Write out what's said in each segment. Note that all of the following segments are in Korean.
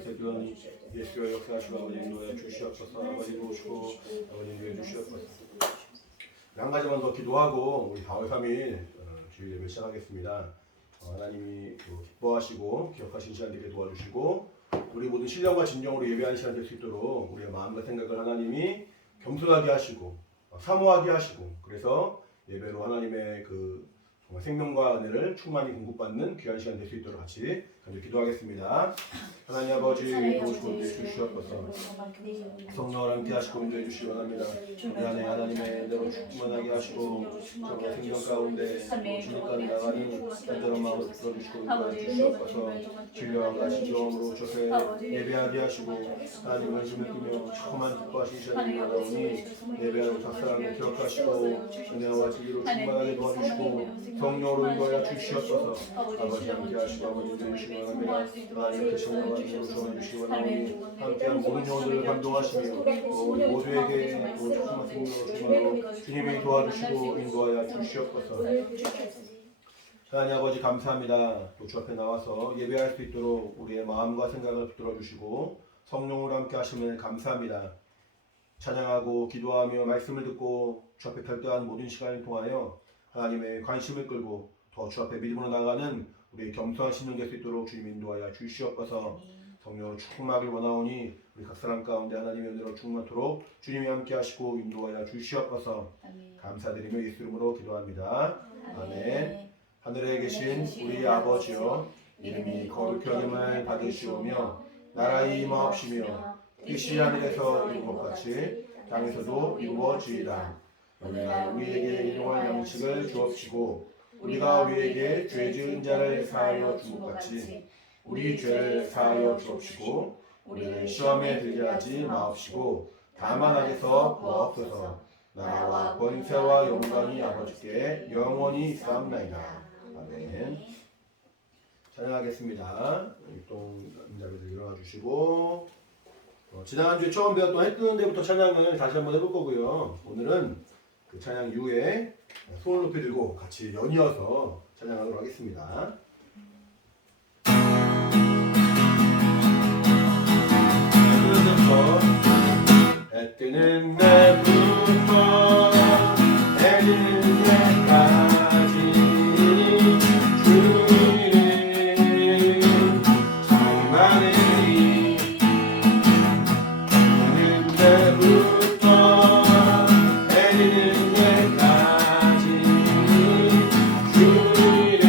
세변이 예수가 역사하시고 아버지 인도해 주시옵소서. 아버지 도우시고 아버지 인도해 주시옵소서. 한 가지만 더 기도하고 우리 4월 3일 주일 예배 시작하겠습니다. 하나님이 기뻐하시고 기억하신 시간 되게 도와주시고 우리 모든 신령과 진정으로 예배하는 시간 될 수 있도록 우리의 마음과 생각을 하나님이 겸손하게 하시고 사모하게 하시고 그래서 예배로 하나님의 정말 생명과 은혜를 충만히 공급받는 귀한 시간 될 수 있도록 같이 간절히 기도하겠습니다. 하나님 아버지 도우시고 인도해 주시옵소서. 성령을 함께 하시고 인도해 주시기 원합니다. 우리 안에 하나님의 은혜로 충만하게 하시고 정말 생명 가운데 주님까지 나가는 간절한 마음으로 불러주시고 인도해 주시옵소서. 진정함과 진정함으로 저세 예배하게 하시고 하나님을 힘을 처음한 기뻐하신 시간이 나오니 예배하는 작사람을 기억하시고 은혜와 진리로 충만하게 도와주시고 성령으로 인도하여 주시옵소서. 아버지 함께 하시고 아버지 인도해 주시기 원합니다. 하나님 계신 것으로 전해주시기 원하오니 함께한 모든 영혼들을 감동하시며 우리 모두에게 축복한 생명으로 주님이 도와주시고 인도하여 주시옵소서. 하나님 아버지 감사합니다. 또 주 앞에 나와서 예배할 수 있도록 우리의 마음과 생각을 붙들어 주시고 성령으로 함께 하시면 감사합니다. 찬양하고 기도하며 말씀을 듣고 주 앞에 결단한 모든 시간을 통하여 하나님의 관심을 끌고 더 주 앞에 믿음으로 나가는 우리 겸손한 심령 될 수 있도록 주님 인도하여 주시옵소서. 성령으로 충만하길 원하오니 우리 각 사람 가운데 하나님의 은혜로 충만토록 주님이 함께 하시고 인도하여 주시옵소서. 감사드리며 예수 이름으로 기도합니다. 아멘. 하늘에 계신 우리 아버지여 이름이 거룩히 여김을 받으시오며 나라의 임하옵시며 뜻이 하늘에서 이룬 것 같이 땅에서도 이루어지이다. 오늘날 우리에게 일용할 양식을 주옵시고 우리가 우리에게 죄 지은 자를 사하여 준 것 같이 우리 죄를 사하여 주옵시고 우리를 시험에 들게 하지 마옵시고 다만 악에서 구하옵소서. 나라와 권세와 영광이 아버지께 영원히 있사옵나이다. 아멘. 찬양하겠습니다. 동자매들 일어나 주시고 지난 주에 처음 배웠던 해 뜨는 데부터 찬양을 다시 한번 해볼 거고요. 오늘은 그 찬양 이후에 손을 높이 들고 같이 연이어서 찬양하도록 하겠습니다. 해 뜨는 데부터 해 지는 데까지 주님은 충만히 뜨는 데부터 해 지는 데까지 주님은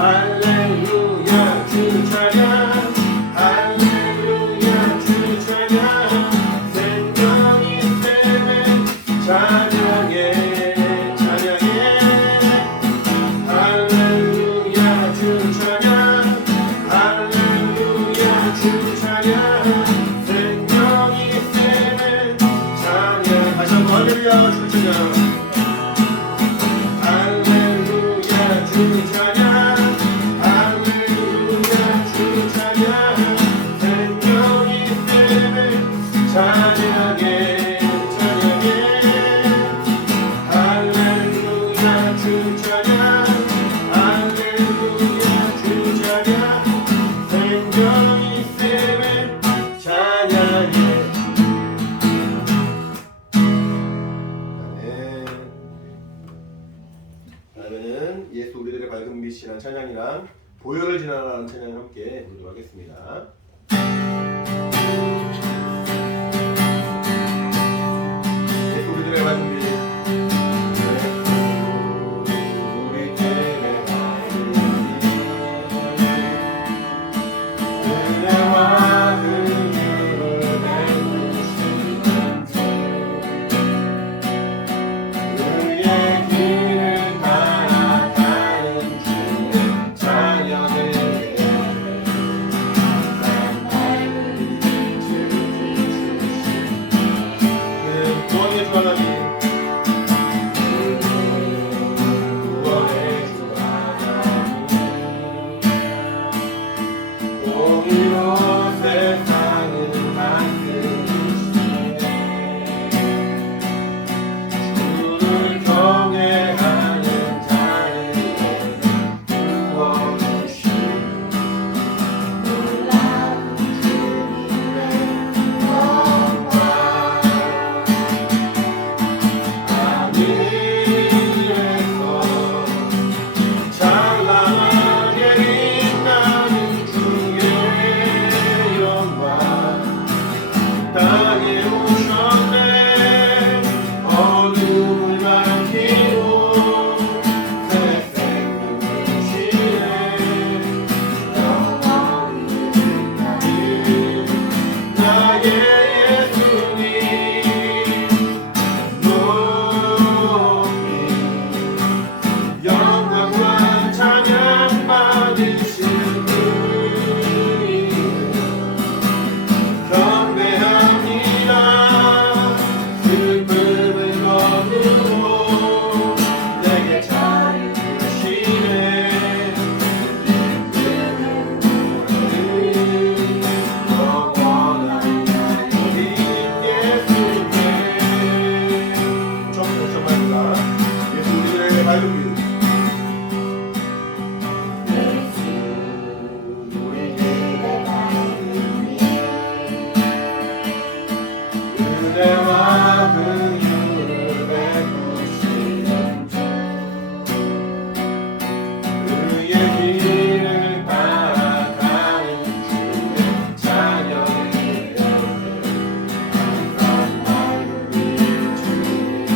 할렐루야 주 찬양 할렐루야 주 찬양 생명이 샘에 찬양해 찬양해 할렐루야 주 찬양 할렐루야 주 찬양 생명이 샘에 찬양 다시 한번 할렐루야 주 찬양 할렐루야 주 찬양 할렐루야 주 찬양 생명이 샘에 찬양해 찬양해 할렐루야 주 찬양 할렐루야 주 찬양 생명이 샘에 찬양해 그러면은 예수 우리들의 밝은 빛이란 찬양이랑 보혈을 지나라는 찬양을 함께 부르도록 하겠습니다. 예수 우리들의 밝은 빛 우리들의 밝은 빛 은혜와 긍휼을 베푸시는 주 그의 길을 따라가는 주의 찬양을 구원의 주 하나님 구원의 주 하나님 공의로 세상을 만드시네 주를 경외하는 자에게 구원주시네 놀라운 주님의 영광 하늘에서 찬란하게 빛나는 주의 영광 땅에 오셨네 어둠을 밝히고 새 생명 주시네 영원히 빛나는 나의 예수님 높이 영광과 찬양 받으신 그 경배합니다 슬픔을 거두고 내게 자유 주시네 영원한 우리 예수께 처음부터 시작합니다. 예수 우리들의 밝은 빛 은혜와 긍휼을 베푸시는 주 그의 길을 따라가는 주의 찬양을 항상 밝은 주의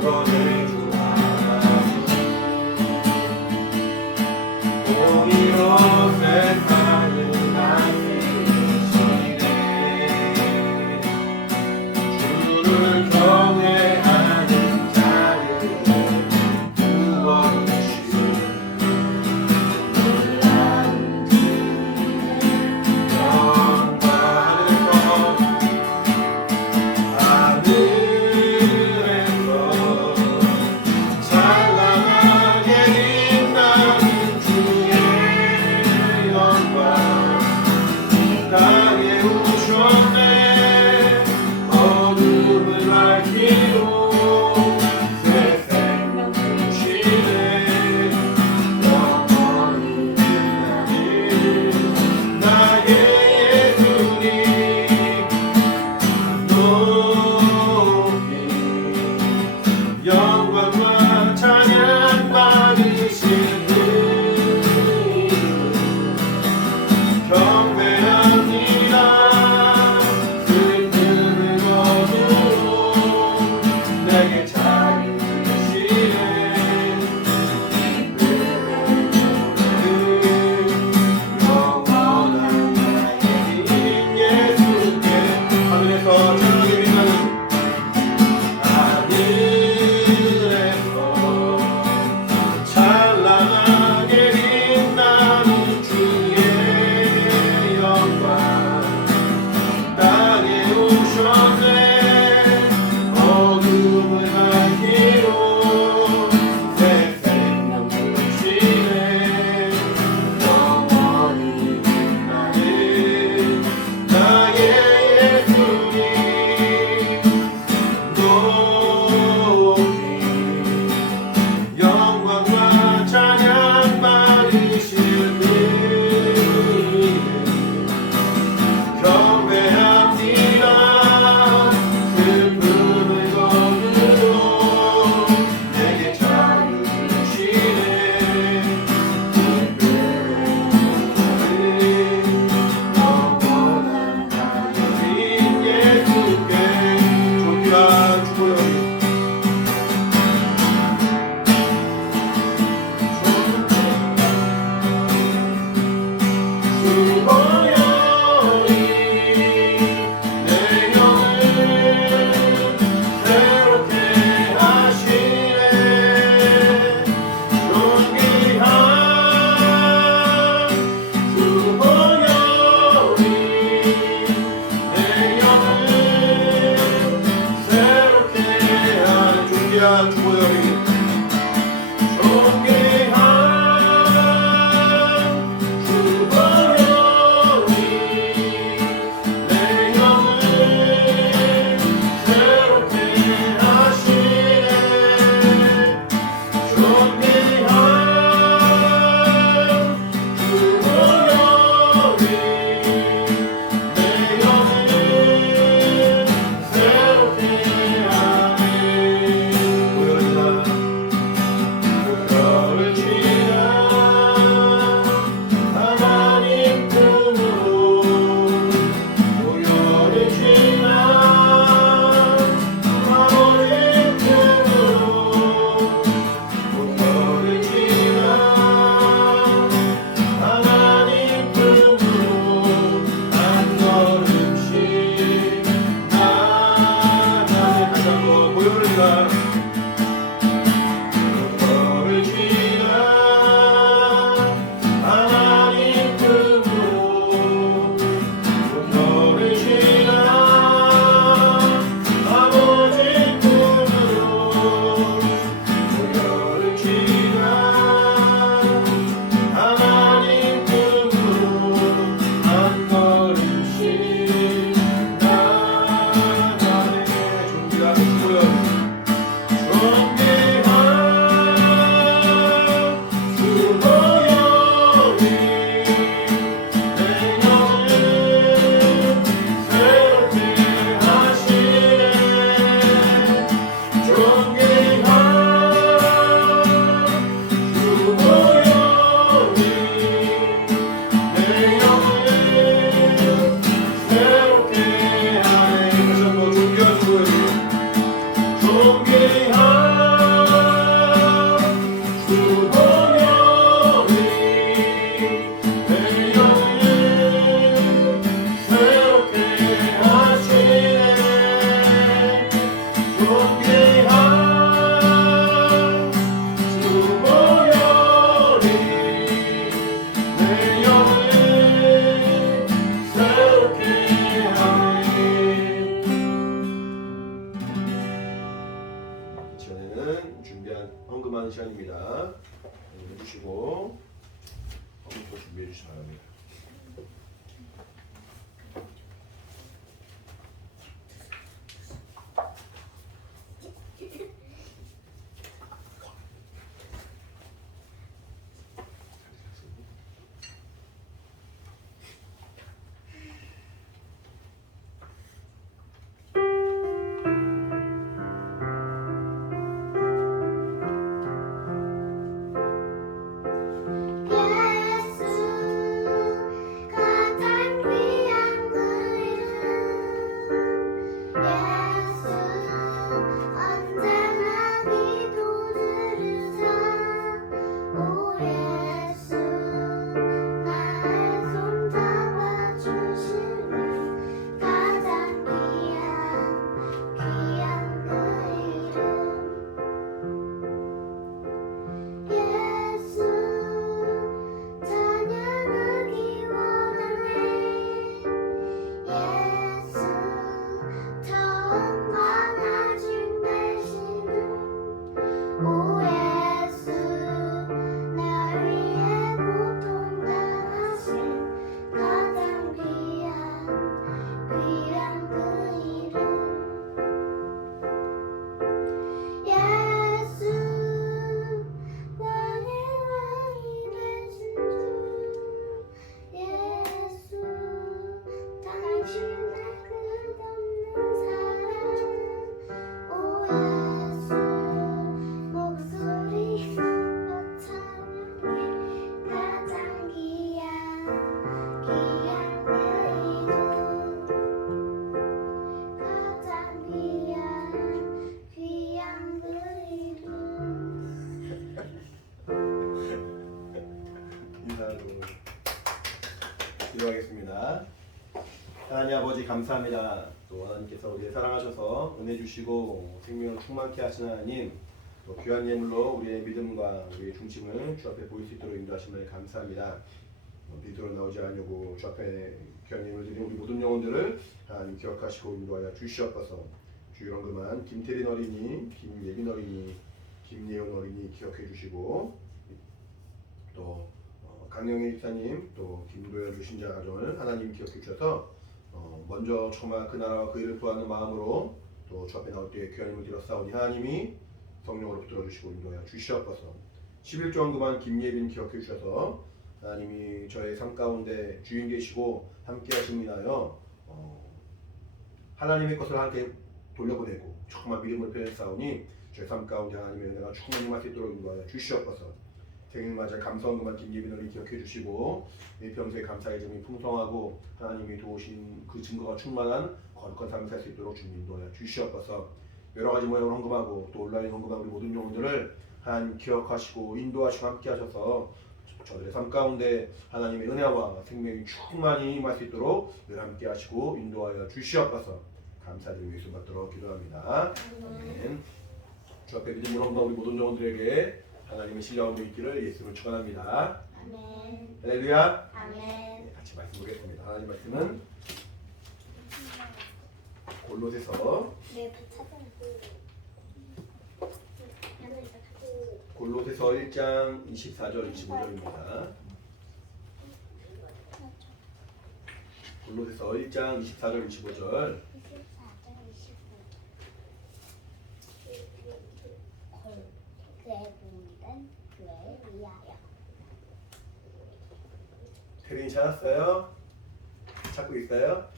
구원의 주 하나님 공의로 세상을 다스리시네 주를 경외하는 자를 구원 주시네 놀라운 주님의 영광 하늘에서 찬란하게 빛나는 주의 영광 땅에 오셨네 어둠을 밝히고 새 생명 주시네 영원히 빛나는 나의 예수님 높이 영광과 찬양 받으신 그 경배합니다 슬픔을 거두고 존귀한 주보혈이 이번에는 준비한 헌금하는 시간입니다. 해주시고 헌금 준비해 주시기 바랍니다. 기도하겠습니다. 하나님 아버지 감사합니다. 또 하나님께서 우리를 사랑하셔서 은혜 주시고 생명을 충만케 하신 하나님, 또 귀한 예물로 우리의 믿음과 우리의 중심을 주 앞에 보일 수 있도록 인도하심을 감사합니다. 빛으로 나오지 않으려고 주 앞에 귀한 예물을 드린 우리 모든 영혼들을 하나님 기억하시고 인도하여 주시옵소서. 주일원 그만 김태린 어린이, 김예빈 어린이, 김예원 어린이 기억해 주시고 또 강영희 집사님 또 김도열 유신자 가정을 하나님 기억해 주셔서 먼저 정말 그 나라와 그 일을 구하는 마음으로 또 주 앞에 나올 때 귀한 힘을 들었사오니 하나님이 성령으로 붙들어 주시고 인도하여 주시옵소서. 11조원 그만 김예빈 기억해 주셔서 하나님이 저의 삶 가운데 주인 되시고 함께 하심을 인하여 하나님의 것을 함께 돌려보내고 정말 믿음을 표현했사오니 저의 삶 가운데 하나님의 은혜가 충만히 임할 수 있도록 인도하여 주시옵소서. 생일 맞아 감사한 그만 김예빈 어린이 기억해 주시고 평소에 감사의 점이 풍성하고 하나님이 도우신 그 증거가 충만한 거룩한 삶을 살 수 있도록 주님 인도하여 주시옵소서. 여러 가지 모양을 헌금하고 또 온라인 헌금한 우리 모든 영혼들을 하나님 기억하시고 인도하시고 함께 하셔서 저들의 삶 가운데 하나님의 은혜와 생명이 충만히 임할 수 있도록 늘 함께 하시고 인도하여 주시옵소서. 감사드리며 예수 받도록 기도합니다. 아멘. 주 앞에 믿음으로 헌금한 우리 모든 영혼들에게 하나님의 신뢰함이 있기를 예수를 축원합니다. 아멘. 할렐루야. 아멘. 네, 같이 말씀 보겠습니다. 하나님 말씀은 골로새서 네, 찾아요. 골로새서 1장 24절 25절입니다. 골로새서 1장 24절 25절. 태린이 찾았어요? 찾고 있어요?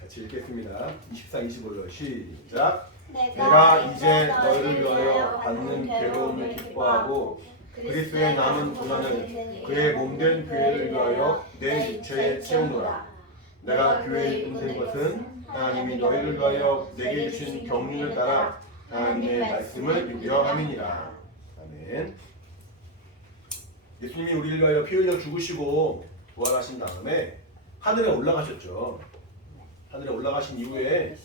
같이 읽겠습니다. 24, 25절 시작. 내가 이제 너희를 위하여 받는 괴로움을 기뻐하고 그리스도의 남은 고난을 그의 몸된 교회를 위하여 내 육체에 채우노라. 내가 교회에 품는 것은 하나님이 너희를 위하여 내게 주신 경륜을 따라 하나님의 말씀을 유명함이니라. 아멘. 예수님이 우리를 위하여 피 흘려 죽으시고 부활하신 다음에 하늘에 올라가셨죠. 하늘에 올라가신 이후에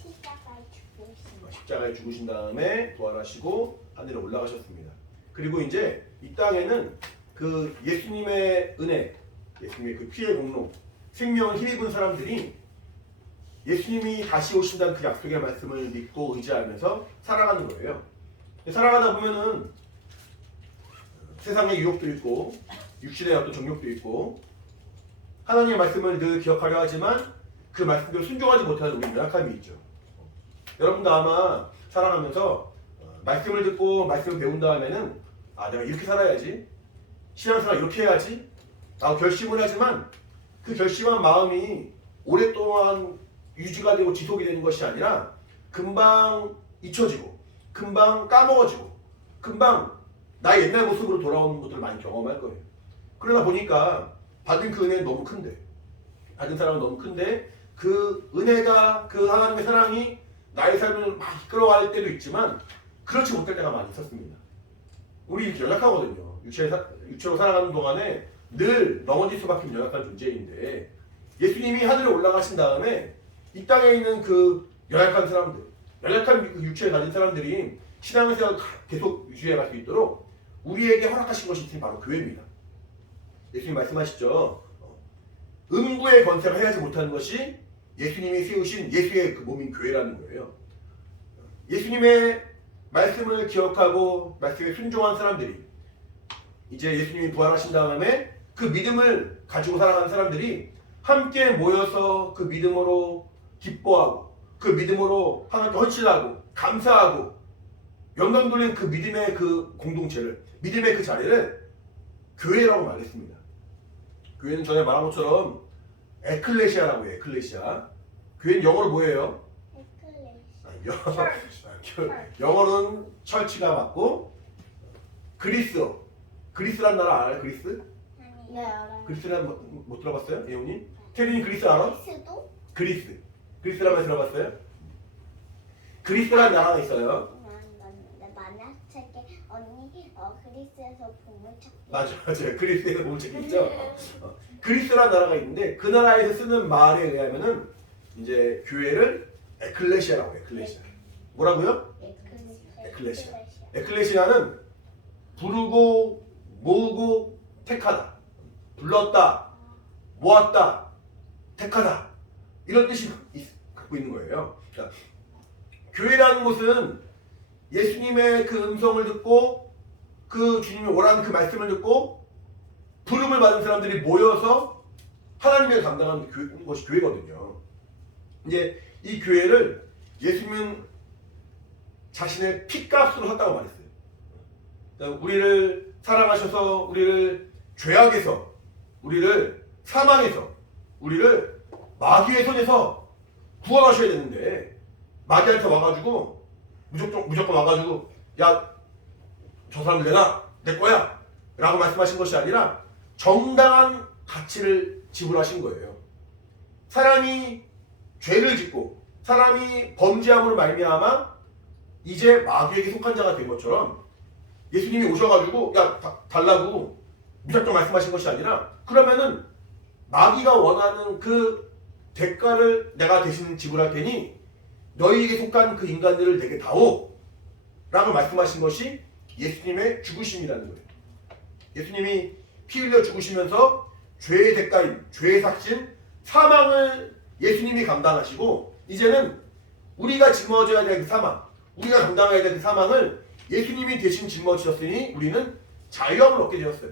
십자가에 죽으신 다음에 부활하시고 하늘에 올라가셨습니다. 그리고 이제 이 땅에는 그 예수님의 은혜, 예수님의 그 피의 공로, 생명을 힘입은 사람들이 예수님이 다시 오신다는 그 약속의 말씀을 믿고 의지하면서 살아가는 거예요. 살아가다 보면은 세상의 유혹도 있고 육신의 어떤 정욕도 있고 하나님의 말씀을 늘 기억하려 하지만 그 말씀대로 순종하지 못하는 우리 연약함이 있죠. 여러분도 아마 살아가면서 말씀을 듣고 말씀을 배운 다음에는 내가 이렇게 살아야지, 신앙생활 이렇게 해야지 라고 결심을 하지만 그 결심한 마음이 오랫동안 유지가 되고 지속이 되는 것이 아니라 금방 잊혀지고 금방 까먹어지고 금방 나의 옛날 모습으로 돌아오는 것들을 많이 경험할 거예요. 그러다 보니까 받은 그 은혜는 너무 큰데, 받은 사랑은 너무 큰데 그 은혜가, 그 하나님의 사랑이 나의 삶을 막 이끌어갈 때도 있지만 그렇지 못할 때가 많이 있었습니다. 우리 이렇게 연약하거든요. 육체로 살아가는 동안에 늘 넘어질 수밖에 없는 연약한 존재인데 예수님이 하늘에 올라가신 다음에 이 땅에 있는 그 연약한 사람들, 연약한 육체를 가진 사람들이 신앙생활을 계속 유지해갈 수 있도록 우리에게 허락하신 것이 바로 교회입니다. 예수님 말씀하시죠. 음부의 권세가 해하지 못하는 것이 예수님이 세우신 예수의 그 몸인 교회라는 거예요. 예수님의 말씀을 기억하고 말씀에 순종한 사람들이 이제 예수님이 부활하신 다음에 그 믿음을 가지고 살아가는 사람들이 함께 모여서 그 믿음으로 기뻐하고 그 믿음으로 하나님께 헌신하고 감사하고 영광 돌리는 그 믿음의 그 공동체를, 믿음의 그 자리를 교회라고 말했습니다. 교회는 전에 말한 것처럼 에클레시아라고 해요. 에클레시아. 교회는 영어로 뭐예요? 영어로는 철치가 맞고 그리스란 나라 알아요? 그리스? 네, 알아요. 그리스란 못 들어봤어요? 예훈이? 태린이 그리스 알아? 그리스도? 그리스란 말 들어봤어요? 그리스란 나라가 있어요. 만화책에 언니 그리스에서 보물찾기. 맞아요. 그리스에서 보물찾기 있죠. 그리스란 나라가 있는데 그 나라에서 쓰는 말에 의하면은 이제 교회를 에클레시아라고 해요. 에클레시아. 뭐라고요? 에클레시아. 에클레시아는 부르고 모으고 택하다, 불렀다, 모았다, 택하다 이런 뜻이 갖고 있는 거예요. 그러니까 교회라는 곳은 예수님의 그 음성을 듣고 그 주님이 오라는 그 말씀을 듣고 부름을 받은 사람들이 모여서 하나님을 감당하는 것이 교회거든요. 이제 이 교회를 예수님은 자신의 피값으로 샀다고 말했어요. 그러니까 우리를 사랑하셔서 우리를 죄악에서 우리를 사망에서 우리를 마귀의 손에서 구원하셔야 되는데 마귀한테 와가지고 무조건 와가지고 야 저 사람들 내놔 내 거야 라고 말씀하신 것이 아니라 정당한 가치를 지불하신 거예요. 사람이 죄를 짓고 사람이 범죄함으로 말미암아 이제 마귀에게 속한 자가 된 것처럼 예수님이 오셔가지고 야 달라고 무작정 말씀하신 것이 아니라 그러면은 마귀가 원하는 그 대가를 내가 대신 지불할 테니 너희에게 속한 그 인간들을 내게 다오 라고 말씀하신 것이 예수님의 죽으심이라는 거예요. 예수님이 피 흘려 죽으시면서 죄의 대가인 죄의 삭신 사망을 예수님이 감당하시고 이제는 우리가 짊어져야 될 그 사망 우리가 감당해야 될 그 사망을 예수님이 대신 짊어지셨으니 우리는 자유함을 얻게 되었어요.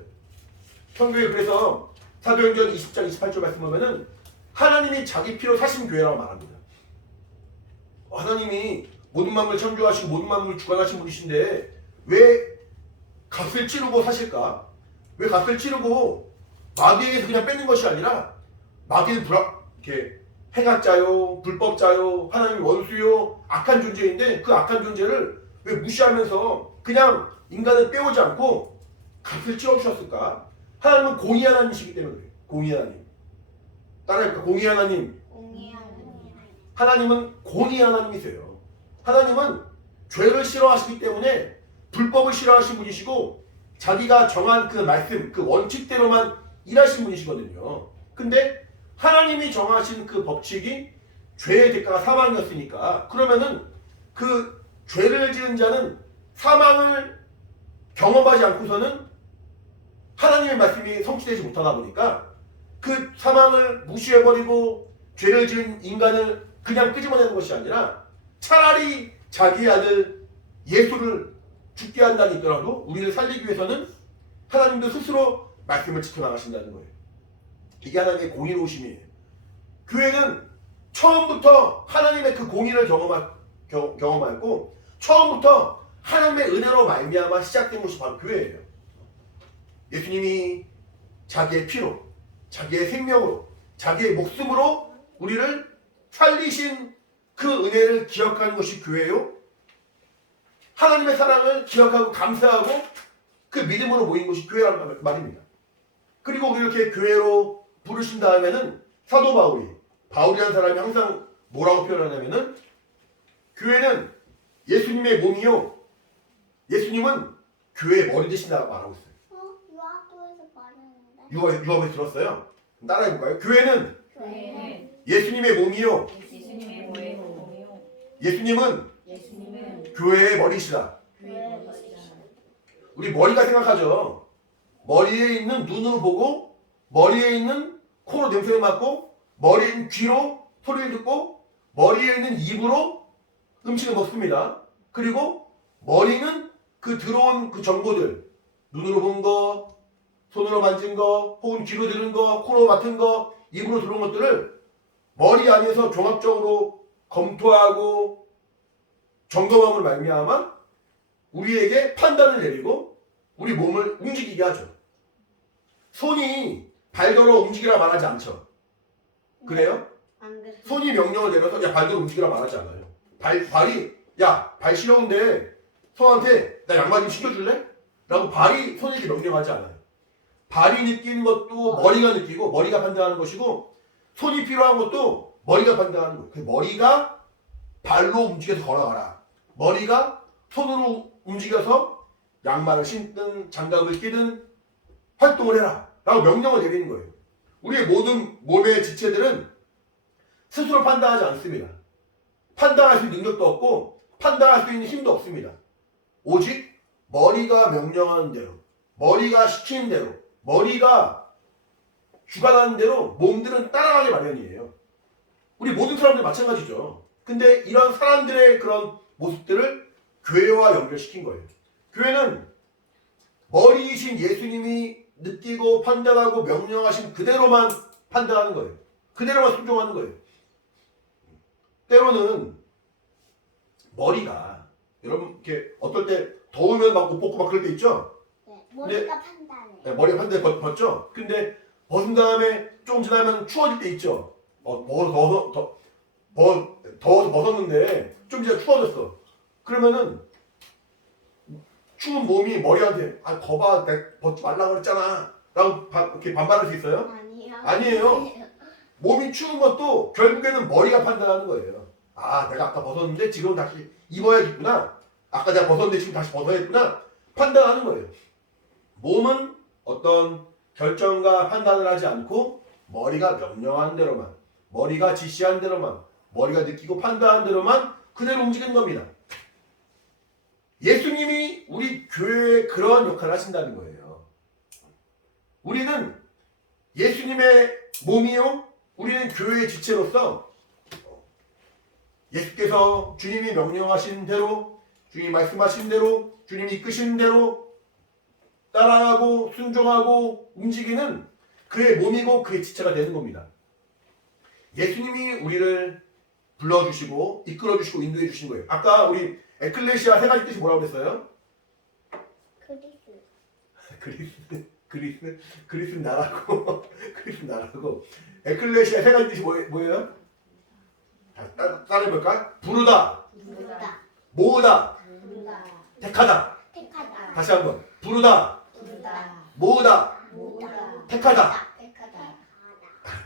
성경에 그래서 사도행전 20장 28절 말씀 보면은 하나님이 자기 피로 사신 교회라고 말합니다. 하나님이 모든 만물을 창조하시고 모든 만물을 주관하신 분이신데 왜 값을 치르고 사실까? 왜 값을 치르고 마귀에게서 그냥 뺏는 것이 아니라 마귀는 이렇게 행악자요, 불법자요, 하나님의 원수요, 악한 존재인데 그 악한 존재를 왜 무시하면서 그냥 인간을 빼오지 않고 값을 치러주셨을까? 하나님은 공의 하나님이시기 때문에 그래요. 공의 하나님. 따라해볼까? 공의 하나님. 하나님은 공의 하나님이세요. 하나님은 죄를 싫어하시기 때문에 불법을 싫어하신 분이시고 자기가 정한 그 말씀, 그 원칙대로만 일하신 분이시거든요. 근데 하나님이 정하신 그 법칙이 죄의 대가가 사망이었으니까 그러면은 그 죄를 지은 자는 사망을 경험하지 않고서는 하나님의 말씀이 성취되지 못하다 보니까 그 사망을 무시해버리고 죄를 지은 인간을 그냥 끄집어내는 것이 아니라 차라리 자기 아들 예수를 죽게 한다니 있더라도 우리를 살리기 위해서는 하나님도 스스로 말씀을 지켜나가신다는 거예요. 이게 하나님의 공의로우심이에요. 교회는 처음부터 하나님의 그 공의를 경험하고 처음부터 하나님의 은혜로 말미암아 시작된 것이 바로 교회예요. 예수님이 자기의 피로, 자기의 생명으로, 자기의 목숨으로 우리를 살리신 그 은혜를 기억하는 것이 교회요. 하나님의 사랑을 기억하고 감사하고 그 믿음으로 모인 것이 교회라는 말입니다. 그리고 우리 이렇게 교회로 부르신 다음에는 사도 바울이라는 사람이 항상 뭐라고 표현하냐면은 교회는 예수님의 몸이요. 예수님은 교회의 머리 되신다고 말하고 있어요. 유아도에서 말했는데. 유아부에 들었어요? 따라해볼까요? 교회는 예수님의 몸이요. 예수님은 교회의 머리시다. 우리 머리가 생각하죠. 머리에 있는 눈으로 보고 머리에 있는 코로 냄새를 맡고 머리에 있는 귀로 소리를 듣고 머리에 있는 입으로 음식을 먹습니다. 그리고 머리는 그 들어온 그 정보들 눈으로 본 거, 손으로 만진 거, 혹은 귀로 들은 거, 코로 맡은 거, 입으로 들어온 것들을 머리 안에서 종합적으로 검토하고 점검함으로 말미암아 우리에게 판단을 내리고 우리 몸을 움직이게 하죠. 손이 발더러 움직이라 말하지 않죠. 그래요? 손이 명령을 내려서 야 발더러 움직이라 말하지 않아요. 발이 야 발 시려운데 손한테 나 양말 좀 시켜줄래? 라고 발이 손에게 명령하지 않아요. 발이 느끼는 것도 머리가 느끼고 머리가 판단하는 것이고 손이 필요한 것도 머리가 판단하는 거예요. 그래서 머리가 발로 움직여서 걸어가라. 머리가 손으로 움직여서 양말을 신든 장갑을 끼든 활동을 해라 라고 명령을 내리는 거예요. 우리의 모든 몸의 지체들은 스스로 판단하지 않습니다. 판단할 수 있는 능력도 없고 판단할 수 있는 힘도 없습니다. 오직 머리가 명령하는 대로, 머리가 시키는 대로, 머리가 주관하는 대로 몸들은 따라가게 마련이에요. 우리 모든 사람들 마찬가지죠. 근데 이런 사람들의 그런 모습들을 교회와 연결시킨 거예요. 교회는 머리이신 예수님이 느끼고 판단하고 명령하신 그대로만 판단하는 거예요. 그대로만 순종하는 거예요. 때로는 머리가 여러분 이렇게 어떨 때 더우면 막 옷 벗고 막 그럴 때 있죠? 네, 머리가 판단해. 네, 머리가 판단에 벗죠? 근데 벗은 다음에 좀 지나면 추워질 때 있죠? 더워서 벗었는데 좀 이제 추워졌어. 그러면은 추운 몸이 머리한테 아 거봐 내가 벗지 말라고 그랬잖아 라고 이렇게 반발할 수 있어요? 아니요. 아니에요. 몸이 추운 것도 결국에는 머리가 판단하는 거예요. 아 내가 아까 벗었는데 지금 다시 입어야겠구나. 아까 내가 벗었는데 지금 다시 벗어야겠구나. 판단하는 거예요. 몸은 어떤 결정과 판단을 하지 않고 머리가 명령한 대로만, 머리가 지시한 대로만, 머리가 느끼고 판단한 대로만 그대로 움직이는 겁니다. 예수님이 우리 교회에 그런 역할을 하신다는 거예요. 우리는 예수님의 몸이요. 우리는 교회의 지체로서 예수께서 주님이 명령하신 대로, 주님이 말씀하신 대로, 주님이 이끄신 대로 따라가고 순종하고 움직이는 그의 몸이고 그의 지체가 되는 겁니다. 예수님이 우리를 불러주시고 이끌어주시고 인도해 주신 거예요. 아까 우리 에클레시아 세 가지 뜻이 뭐라고 그랬어요? 그리스 나라고 그리스 나라고 에클레시아 세 가지 뜻이 뭐예요? 따라해볼까? 부르다, 모으다, 택하다. 다시 한번 부르다, 모으다, 택하다.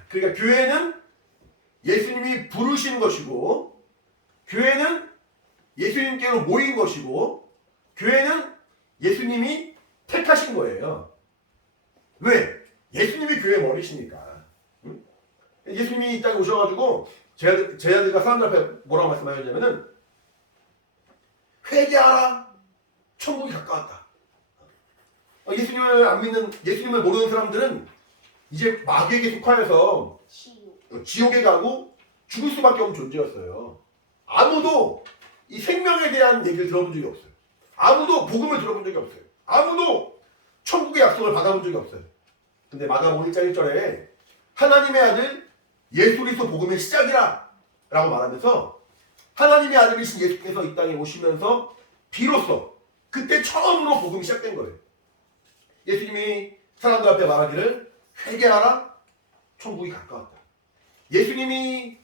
그러니까 교회는 예수님이 부르신 것이고, 교회는 예수님께로 모인 것이고, 교회는 예수님이 택하신 거예요. 왜? 예수님이 교회 머리시니까. 응? 예수님이 이 땅에 오셔가지고 제자들과 사람들 앞에 뭐라고 말씀하셨냐면은 회개하라, 천국이 가까웠다. 예수님을 안 믿는, 예수님을 모르는 사람들은 이제 마귀에게 속하여서 지옥에 가고 죽을 수밖에 없는 존재였어요. 아무도 이 생명에 대한 얘기를 들어본 적이 없어요. 아무도 복음을 들어본 적이 없어요. 아무도 천국의 약속을 받아본 적이 없어요. 근데 마가복음 1장 1절에 하나님의 아들 예수 그리스도 복음의 시작이라 라고 말하면서 하나님의 아들이신 예수께서 이 땅에 오시면서 비로소 그때 처음으로 복음이 시작된 거예요. 예수님이 사람들 앞에 말하기를 회개하라, 천국이 가까웠다. 예수님이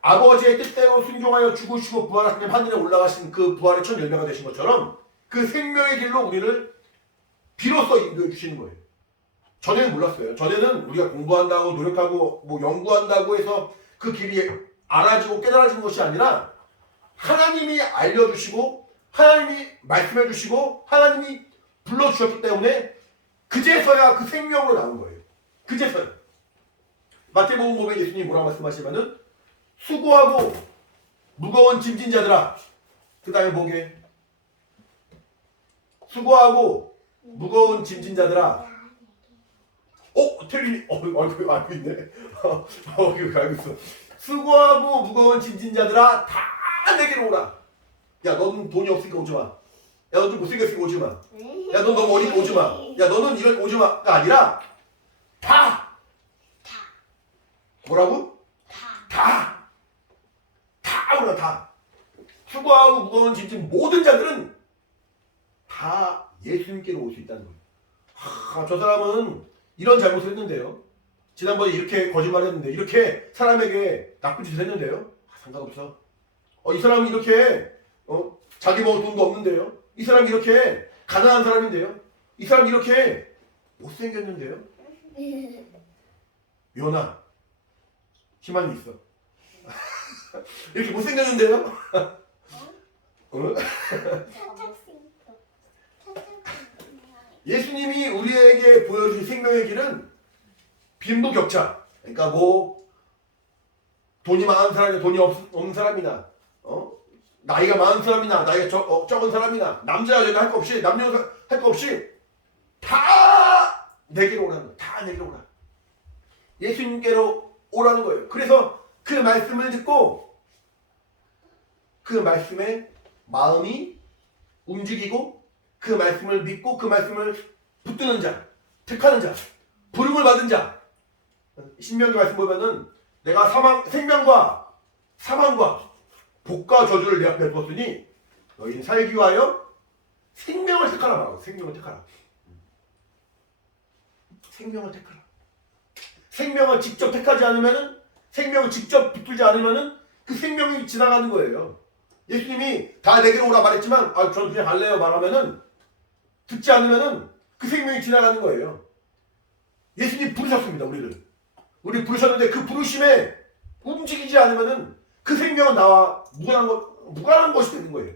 아버지의 뜻대로 순종하여 죽으시고 부활하시며 하늘에 올라가신 그 부활의 첫 열매가 되신 것처럼 그 생명의 길로 우리를 비로소 인도해 주시는 거예요. 전에는 몰랐어요. 전에는 우리가 공부한다고 노력하고 뭐 연구한다고 해서 그 길이 알아지고 깨달아진 것이 아니라 하나님이 알려주시고 하나님이 말씀해 주시고 하나님이 불러주셨기 때문에 그제서야 그 생명으로 나온 거예요. 그제서야. 마태복음 보면 예수님이 뭐라고 말씀하시면은 수고하고 무거운 짐진 자들아. 그 다음에 뭐게? 수고하고 무거운 짐진 자들아. 태린이 알고 있네. 알고 있어. 수고하고 무거운 짐진 자들아 다 내게로 오라. 야, 너는 돈이 없으니까 오지 마. 야, 너 좀 못생겼으니까 오지 마. 야, 넌 너무 어리니까 오지 마. 야, 너는 이런 오지 마가 아니라 다. 뭐라고? 다 오라 다. 수고하고 무거운 짐진 모든 자들은 다 예수님께로 올 수 있다는 거예요. 저 사람은 이런 잘못을 했는데요. 지난번에 이렇게 거짓말을 했는데 이렇게 사람에게 나쁜 짓을 했는데요. 상관없어. 이 사람은 이렇게 자기 먹을 돈도 없는데요. 이 사람이 이렇게 가난한 사람인데요. 이 사람이 이렇게 못생겼는데요. 요나 희망이 있어. 이렇게 못생겼는데요. 예수님이 우리에게 보여준 생명의 길은 빈부격차. 그러니까 뭐 돈이 많은 사람이나 돈이 없는 사람이나 나이가 많은 사람이나 나이가 적은 사람이나 남자 여자 할 거 없이 남녀 할 거 없이 다 내게로 오라는 거예요. 다 내게로 오라. 예수님께로 오라는 거예요. 그래서 그 말씀을 듣고 그 말씀에 마음이 움직이고 그 말씀을 믿고 그 말씀을 붙드는 자, 택하는 자, 부름을 받은 자. 신명기 말씀 보면은 내가 생명과 사망과 복과 저주를 내 앞에 두었으니 너희는 살기 위하여 생명을 택하라 말하고. 생명을 택하라. 생명을 택하라. 생명을 직접 택하지 않으면은, 생명을 직접 붙들지 않으면은 그 생명이 지나가는 거예요. 예수님이 다 내게로 오라 말했지만 저는 그냥 갈래요 말하면은, 듣지 않으면은 그 생명이 지나가는 거예요. 예수님 부르셨습니다. 우리 부르셨는데 그 부르심에 움직이지 않으면은 그 생명은 나와 무관한 것이 되는 거예요.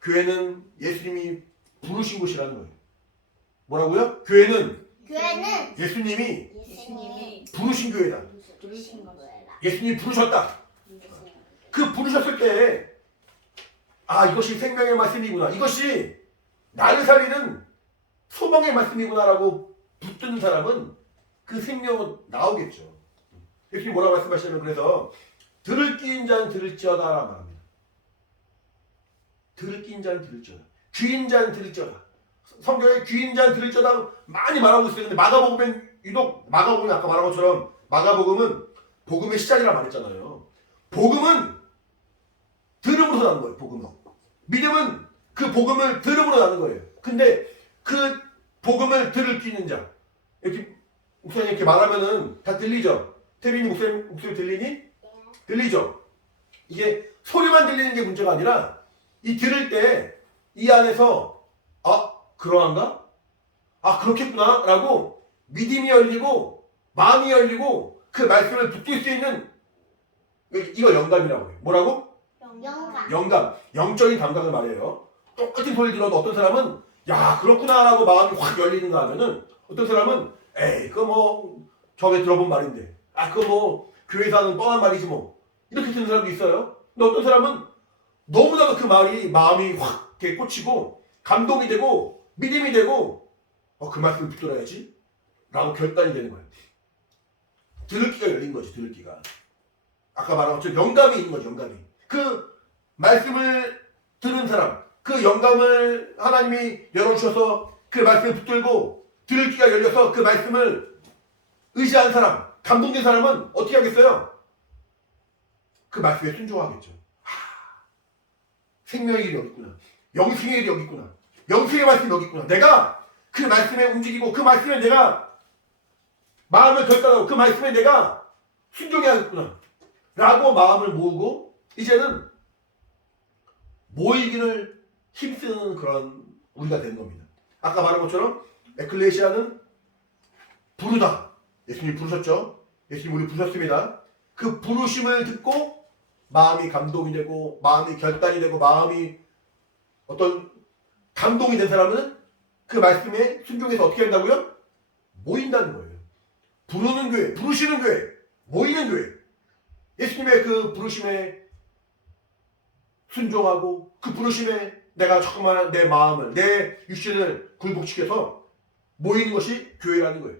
교회는 예수님이 부르신 곳이라는 거예요. 뭐라고요? 교회는 예수님이 부르신 교회다. 부르신 거예요. 예수님이 부르셨다. 그 부르셨을 때 이것이 생명의 말씀이구나. 이것이 나를 살리는 소망의 말씀이구나라고 붙드는 사람은 그 생명은 나오겠죠. 예수님 뭐라고 말씀하시냐면 그래서 들을 끼인 자는 들을지어다 말합니다. 들을 끼인 자는 들을지어다. 귀인 자는 들을지어다. 성경에 귀인 자는 들을지어다 많이 말하고 있어요. 근데 마가복음엔 유독 마가복음이 아까 말한 것처럼 마가복음은 복음의 시작이라 말했잖아요. 복음은 들음으로 나는 거예요. 복음은. 믿음은 그 복음을 들음으로 나는 거예요. 근데 그 복음을 들을 끼는 자, 이렇게 목사님 이렇게 말하면은 다 들리죠? 태빈이 목소리 들리니? 들리죠? 이게 소리만 들리는 게 문제가 아니라 이 들을 때 이 안에서 그러한가? 그렇겠구나 라고 믿음이 열리고 마음이 열리고 그 말씀을 붙들 수 있는, 이거 영감이라고 해요. 뭐라고? 영감. 영적인 감각을 말해요. 똑같은 소리를 들어도 어떤 사람은 그렇구나 라고 마음이 확 열리는가 하면은 어떤 사람은 그거 뭐 저번에 들어본 말인데 그거 뭐 교회에서 하는 뻔한 말이지 뭐 이렇게 듣는 사람도 있어요. 근데 어떤 사람은 너무나도 그 말이 마음이 확 이렇게 꽂히고 감동이 되고 믿음이 되고 그 말씀을 붙들어야지 라고 결단이 되는 거예요. 들을 귀가 열린 거지. 들을 귀가. 아까 말한 것처럼 영감이 있는 거죠. 영감이. 그 말씀을 들은 사람, 그 영감을 하나님이 열어주셔서 그 말씀을 붙들고 들을 귀가 열려서 그 말씀을 의지한 사람, 감동된 사람은 어떻게 하겠어요? 그 말씀에 순종하겠죠. 생명의 길이 여기 있구나. 영생의 길이 여기 있구나. 영생의 말씀이 여기 있구나. 내가 그 말씀에 움직이고 그 말씀에 내가 마음을 결단하고 그 말씀에 내가 순종해야겠구나 라고 마음을 모으고 이제는 모이기를 힘쓰는 그런 우리가 되는 겁니다. 아까 말한 것처럼 에클레시아는 부르다. 예수님이 부르셨죠. 예수님 우리 부르셨습니다. 그 부르심을 듣고 마음이 감동이 되고 마음이 결단이 되고 마음이 어떤 감동이 된 사람은 그 말씀에 순종해서 어떻게 한다고요? 모인다는 거예요. 부르는 교회, 부르시는 교회, 모이는 교회. 예수님의 그 부르심에 순종하고 그 부르심에 내가 정말 내 마음을, 내 육신을 굴복시켜서 모이는 것이 교회라는 거예요.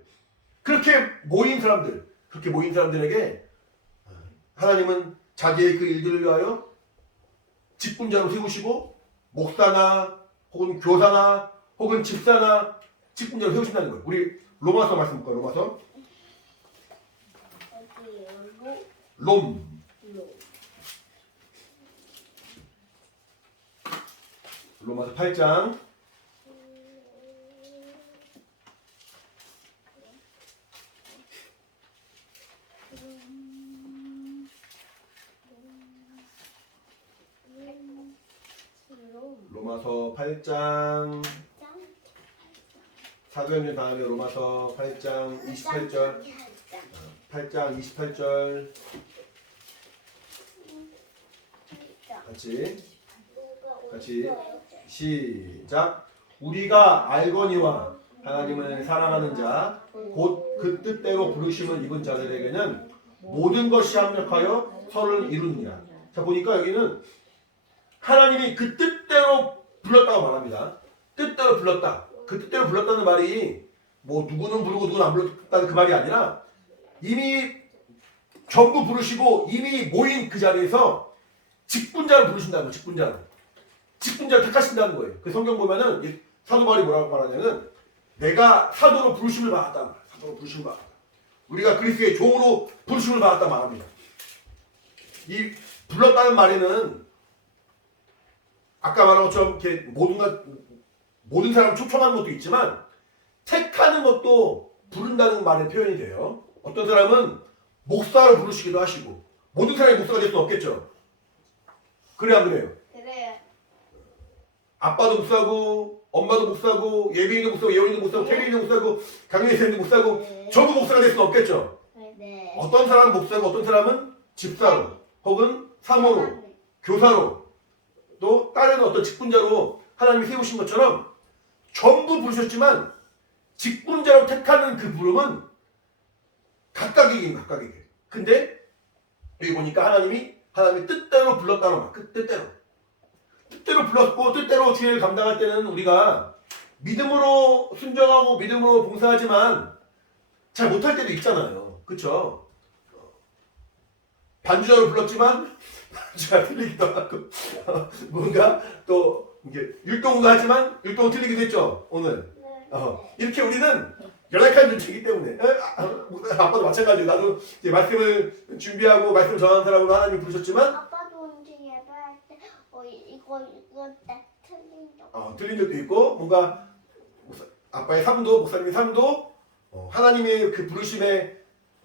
그렇게 모인 사람들에게 하나님은 자기의 그 일들을 위하여 직분자로 세우시고 목사나 혹은 교사나 혹은 집사나 직분자로 세우신다는 거예요. 우리 로마서 말씀 볼까요? 로마서 로마서 8장 8장 사도행전 다음에 로마서 8장 28절 8장 28절 같이 시작. 우리가 알거니와 하나님을 사랑하는 자 곧 그 뜻대로 부르심을 입은 자들에게는 모든 것이 합력하여 선을 이루느니라. 자 보니까 여기는 하나님이 그 뜻대로 불렀다고 말합니다. 뜻대로 불렀다. 그 뜻대로 불렀다는 말이 뭐 누구는 부르고 누구는 안 불렀다는 그 말이 아니라 이미 전부 부르시고 이미 모인 그 자리에서 직분자를 부르신다는 거예요. 직분자를 택하신다는 거예요. 그 성경 보면은 이 사도 바울이 뭐라고 말하냐면 내가 사도로 부르심을 받았다. 사도로 부르심을 받았다. 우리가 그리스도의 종으로 부르심을 받았다 말합니다. 이 불렀다는 말에는 아까 말한 것처럼 이렇게 모든 사람을 초청하는 것도 있지만 택하는 것도 부른다는 말의 표현이 돼요. 어떤 사람은 목사로 부르시기도 하시고 모든 사람이 목사가 될 수 없겠죠. 그래 안 그래요? 그래요. 아빠도 목사고 엄마도 목사고 예빈이도 목사고 예원이도 목사고 태민이도 목사고 강민이도 목사고 네. 전부 목사가 될 수는 없겠죠. 네. 어떤 사람은 목사고 어떤 사람은 집사로 혹은 사모로 교사로 또 다른 어떤 직분자로 하나님이 세우신 것처럼 전부 부르셨지만 직분자로 택하는 그 부름은 각각이긴 각각이게. 근데 여기 보니까 하나님이 뜻대로 불렀다는 말. 그 뜻대로 불렀고 뜻대로 주의를 감당할 때는 우리가 믿음으로 순종하고 믿음으로 봉사하지만 잘 못할 때도 있잖아요. 그쵸? 반주자로 불렀지만 반주가 틀리기도 하고 뭔가 또 이게 율동도 하지만 율동은 틀리기도 했죠. 오늘 이렇게 우리는 연약한 존재이기 때문에 아빠도 마찬가지고 나도 이제 말씀을 준비하고 말씀 전하는 사람으로 하나님 부르셨지만 아빠도 언제 예배할 때 이거 때 틀린 적도 있고 뭔가 아빠의 삶도 목사님의 삶도 하나님의 그 부르심에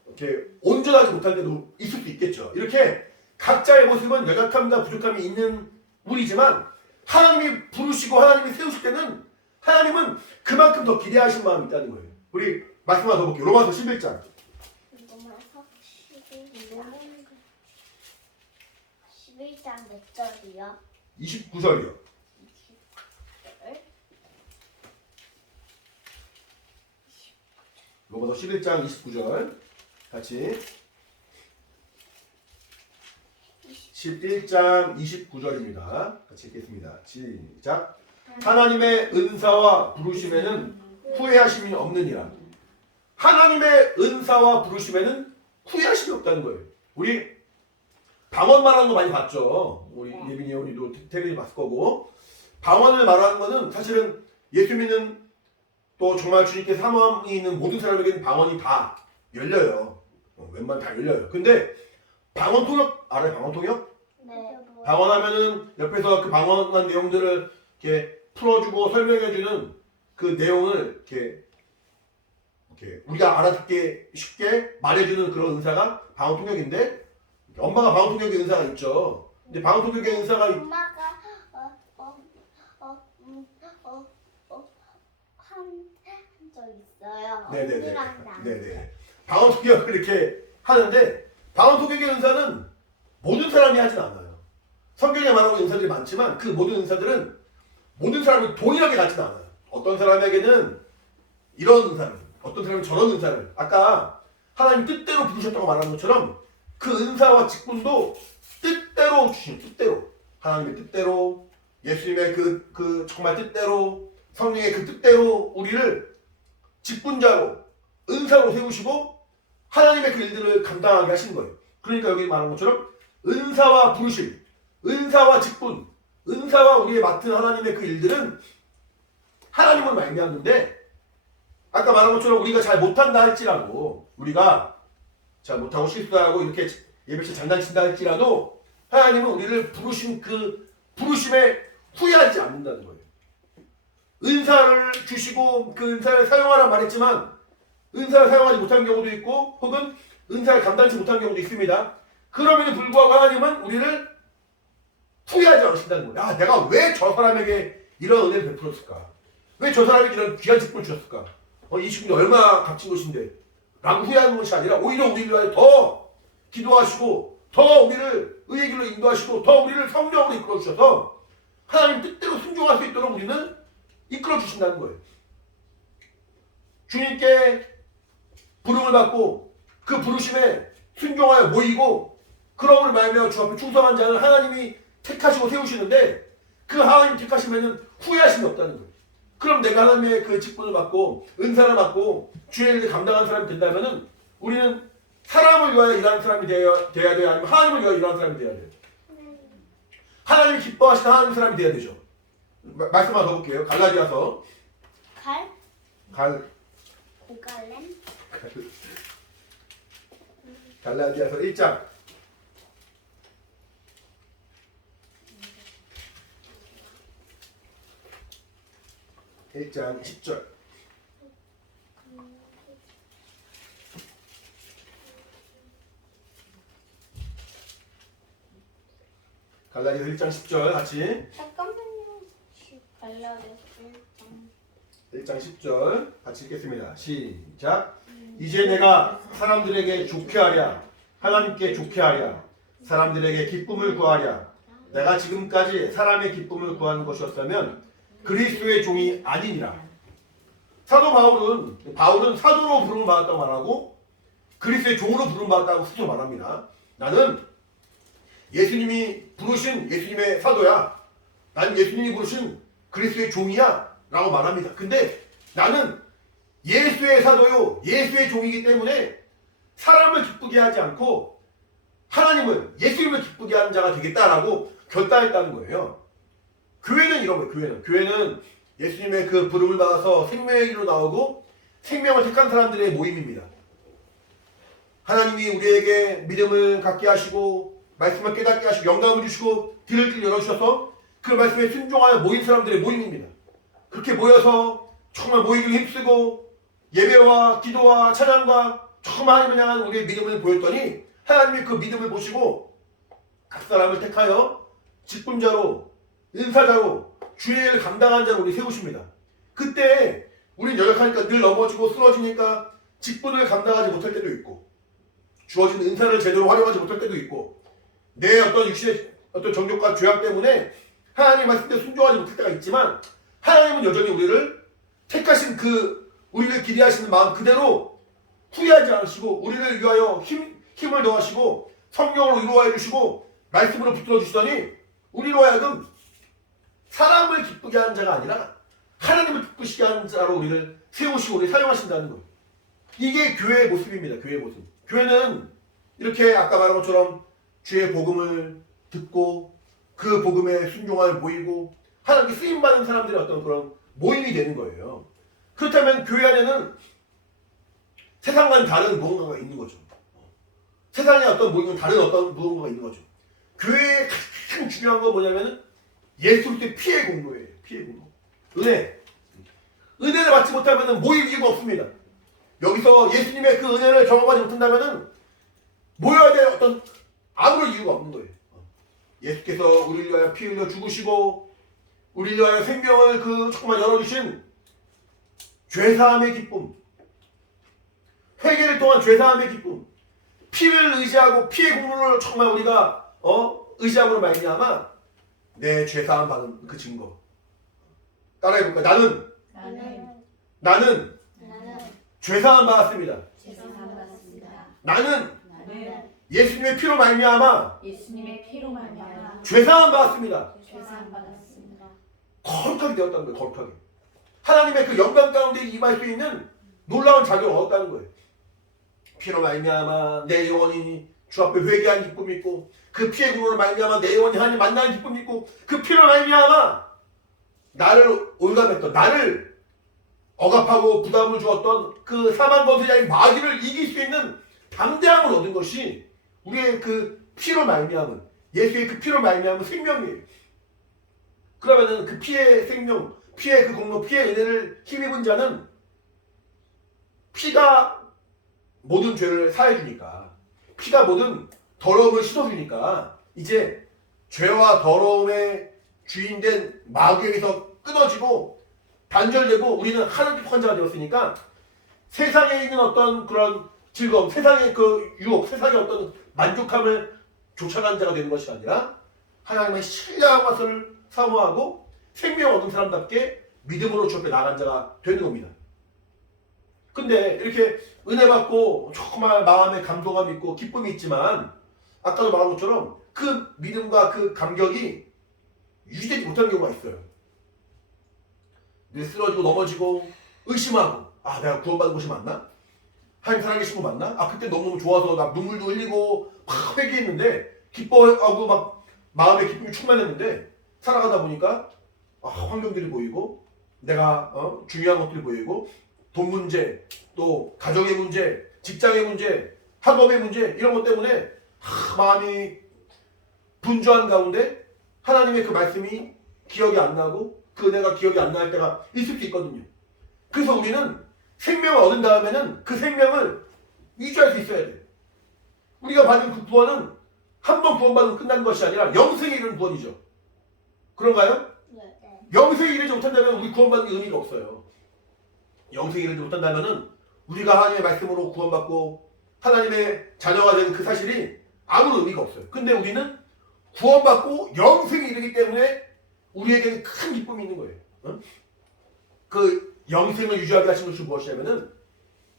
이렇게 온전하지 못할 때도 있을 수 있겠죠. 이렇게 각자의 모습은 연약함과 부족함이 있는 우리지만 하나님이 부르시고 하나님이 세우실 때는 하나님은 그만큼 더 기대하신 마음이 있다는 거예요. 우리 말씀 하나 더 볼게요. 로마서 11장. 로마서 11장 몇 절이요? 29절이요. 로마서 11장 29절 같이 11장 29절입니다. 같이 읽겠습니다. 시작. 하나님의 은사와 부르심에는 후회하심이 없느니라. 하나님의 은사와 부르심에는 후회하심이 없다는 거예요. 우리 방언 말하는 거 많이 봤죠. 우리 예빈이 우리도 태빈이 봤을 거고 방언을 말하는 거는 사실은 예수 믿는 또 정말 주님께 사모함이 있는 모든 사람에게는 방언이 다 열려요. 웬만하면 다 열려요. 근데 방언 통역 알아요? 방언 통역? 네. 방언하면은 옆에서 그 방언한 내용들을 이렇게 풀어주고 설명해주는 그 내용을 이렇게 우리가 알아듣게 쉽게 말해주는 그런 은사가 방언 통역인데 엄마가 방언 통역의 은사가 있죠. 근데 방언 통역의 은사가 엄마가 한적 있어요. 네네네. 언니랑 나. 네네. 방언 통역을 이렇게 하는데 방언 통역의 은사는 모든 사람이 하진 않아요. 성경에 말하고 은사들이 많지만 그 모든 은사들은 모든 사람이 동일하게 갖지는 않아요. 어떤 사람에게는 이런 은사를, 어떤 사람은 저런 은사를. 아까 하나님 뜻대로 부르셨다고 말한 것처럼 그 은사와 직분도 뜻대로 주신 뜻대로 하나님의 뜻대로 예수님의 그 정말 뜻대로 성령의 그 뜻대로 우리를 직분자로 은사로 세우시고 하나님의 그 일들을 감당하게 하신 거예요. 그러니까 여기 말한 것처럼 은사와 부르심, 은사와 직분, 은사와 우리의 맡은 하나님의 그 일들은 하나님을 말미암는데 아까 말한 것처럼 우리가 잘 못한다 할지라도 우리가 잘 못하고 실수하고 이렇게 예배실 장난친다 할지라도 하나님은 우리를 부르신 그 부르심에 후회하지 않는다는 거예요. 은사를 주시고 그 은사를 사용하라 말했지만 은사를 사용하지 못한 경우도 있고 혹은 은사를 감당치 못한 경우도 있습니다. 그럼에도 불구하고 하나님은 우리를 후회하지 않으신다는 거예요. 야, 내가 왜 저 사람에게 이런 은혜를 베풀었을까? 왜 저 사람에게 이런 귀한 직분을 주셨을까? 이 직분이 얼마나 값진 것인데 라고 후회하는 것이 아니라 오히려 우리를 위하여 더 기도하시고 더 우리를 의의 길로 인도하시고 더 우리를 성령으로 이끌어 주셔서 하나님 뜻대로 순종할 수 있도록 우리는 이끌어 주신다는 거예요. 주님께 부름을 받고 그 부르심에 순종하여 모이고 그러므로 말하며 주 앞에 충성한 자는 하나님이 택하시고 세우시는데 그 하나님 택하시면은 후회하심이 없다는 거예요. 그럼 내가 하나님의 그 직분을 받고 은사를 받고 주의 일을 감당하는 사람이 된다면은 우리는 사람을 위하여 일하는 사람이 돼야 돼요? 아니면 하나님을 위하여 일하는 사람이 돼야 돼요? 하나님이 기뻐하시는 하나님 사람이 돼야 되죠. 말씀 하나 더 볼게요. 갈라디아서 고갈렘 갈라디아서 1장 1장 10절. 갈라디아서 1장 10절 같이. 잠깐만요. 갈라디아서 1장 10절 같이 읽겠습니다. 시작. 이제 내가 사람들에게 좋게 하랴 하나님께 좋게 하랴 사람들에게 기쁨을 구하랴 내가 지금까지 사람의 기쁨을 구하는 것이었다면 그리스도의 종이 아니니라. 사도 바울은 사도로 부름을 받았다고 말하고 그리스도의 종으로 부름을 받았다고 스스로 말합니다. 나는 예수님이 부르신 예수님의 사도야. 나는 예수님이 부르신 그리스도의 종이야 라고 말합니다. 근데 나는 예수의 사도요 예수의 종이기 때문에 사람을 기쁘게 하지 않고 하나님을 예수님을 기쁘게 하는 자가 되겠다라고 결단했다는 거예요. 교회는 이런 거예요. 교회는 예수님의 그 부름을 받아서 생명의 길로 나오고 생명을 택한 사람들의 모임입니다. 하나님이 우리에게 믿음을 갖게 하시고 말씀을 깨닫게 하시고 영감을 주시고 들을 길 열어주셔서 그 말씀에 순종하여 모인 사람들의 모임입니다. 그렇게 모여서 정말 모이기를 힘쓰고 예배와 기도와 찬양과 정말 하나님을 향한 우리의 믿음을 보였더니 하나님이 그 믿음을 보시고 각 사람을 택하여 직분자로 은사자로 주의 일을 감당한 자로 우리 세우십니다. 그때 우리는 연약하니까 늘 넘어지고 쓰러지니까 직분을 감당하지 못할 때도 있고 주어진 은사를 제대로 활용하지 못할 때도 있고 내 어떤 육신의 어떤 정욕과 죄악 때문에 하나님 말씀대로 순종하지 못할 때가 있지만 하나님은 여전히 우리를 택하신 그 우리를 기대하시는 마음 그대로 후회하지 않으시고 우리를 위하여 힘을 더하시고 성령으로 이루어 주시고 말씀으로 붙들어 주시더니 우리로 하여금 사람을 기쁘게 하는 자가 아니라 하나님을 기쁘시게 하는 자로 우리를 세우시고 우리를 사용하신다는 거예요. 이게 교회의 모습입니다. 교회의 모습. 교회는 이렇게 아까 말한 것처럼 주의 복음을 듣고 그 복음에 순종하여 모이고 하나님께 쓰임받는 사람들의 어떤 그런 모임이 되는 거예요. 그렇다면 교회 안에는 세상과는 다른 무언가가 있는 거죠. 세상에 어떤 다른 어떤 무언가가 있는 거죠. 교회의 가장 중요한 건 뭐냐면 예수 그리스도의 피의 공로예요. 피의 공로. 은혜를 받지 못하면 모일 이유가 없습니다. 여기서 예수님의 그 은혜를 경험하지 못한다면 모여야 될 어떤 아무런 이유가 없는 거예요. 예수께서 우리를 위하여 피 흘려 죽으시고 우리를 위하여 생명을 정말 열어주신 죄사함의 기쁨, 회개를 통한 죄사함의 기쁨, 피를 의지하고 피의 공로를 정말 우리가 의지함으로 말미암아 내 죄사함 받은 그 증거. 따라해볼까? 나는 죄사함 받았습니다. 나는 예수님의 피로 말미암아 죄사함 받았습니다. 거룩하게 되었다는 거예요. 거룩하게. 하나님의 그 영광 가운데 임할 수 있는 놀라운 자격을 얻었다는 거예요. 피로 말미암아 내 영혼이 주 앞에 회개하는 기쁨이 있고 그 피의 공로로 말미암아 내 영혼이 하나님 만나는 기쁨이 있고 그 피로 말미암아 나를 올감했던 나를 억압하고 부담을 주었던 그 사망 권세자인 마귀를 이길 수 있는 담대함을 얻은 것이 우리의 그 피로 말미암은 예수의 그 피로 말미암은 생명이에요. 그러면은 그 피의 생명, 피의 그 공로, 피의 은혜를 힘입은 자는 피가 모든 죄를 사해주니까 피가 모든 더러움을 씻어주니까 이제 죄와 더러움의 주인된 마귀에게서 끊어지고 단절되고 우리는 하나님께 속한 자가 되었으니까 세상에 있는 어떤 그런 즐거움, 세상의 그 유혹, 세상의 어떤 만족함을 쫓아가는 자가 되는 것이 아니라 하나님의 신뢰한 것을 사모하고 생명을 얻은 사람답게 믿음으로 주 앞에 나아간 자가 되는 겁니다. 근데 이렇게 은혜 받고 정말 마음에 감동감이 있고 기쁨이 있지만 아까도 말한 것처럼 그 믿음과 그 감격이 유지되지 못하는 경우가 있어요. 늘 쓰러지고 넘어지고 의심하고 아 내가 구원받은 것이 맞나? 하나님 살아계신 거 맞나? 아 그때 너무너무 좋아서 나 눈물도 흘리고 막 회개했는데 기뻐하고 막 마음의 기쁨이 충만했는데 살아가다 보니까 환경들이 보이고 내가 중요한 것들이 보이고 돈 문제 또 가정의 문제 직장의 문제 학업의 문제 이런 것 때문에 마음이 분주한 가운데 하나님의 그 말씀이 기억이 안 나고 그 은혜가 기억이 안 날 때가 있을 수 있거든요. 그래서 우리는 생명을 얻은 다음에는 그 생명을 유지할 수 있어야 돼. 우리가 받은 그 구원은 한 번 구원받으면 끝난 것이 아니라 영생에 이르는 구원이죠. 그런가요? 네. 영생에 이르지 못한다면 우리 구원받는 게 의미가 없어요. 영생에 이르지 못한다면 우리가 하나님의 말씀으로 구원받고 하나님의 자녀가 되는 그 사실이 아무런 의미가 없어요. 근데 우리는 구원받고 영생에 이르기 때문에 우리에게는 큰 기쁨이 있는 거예요. 그 영생을 유지하게 하신 것이 무엇이냐면은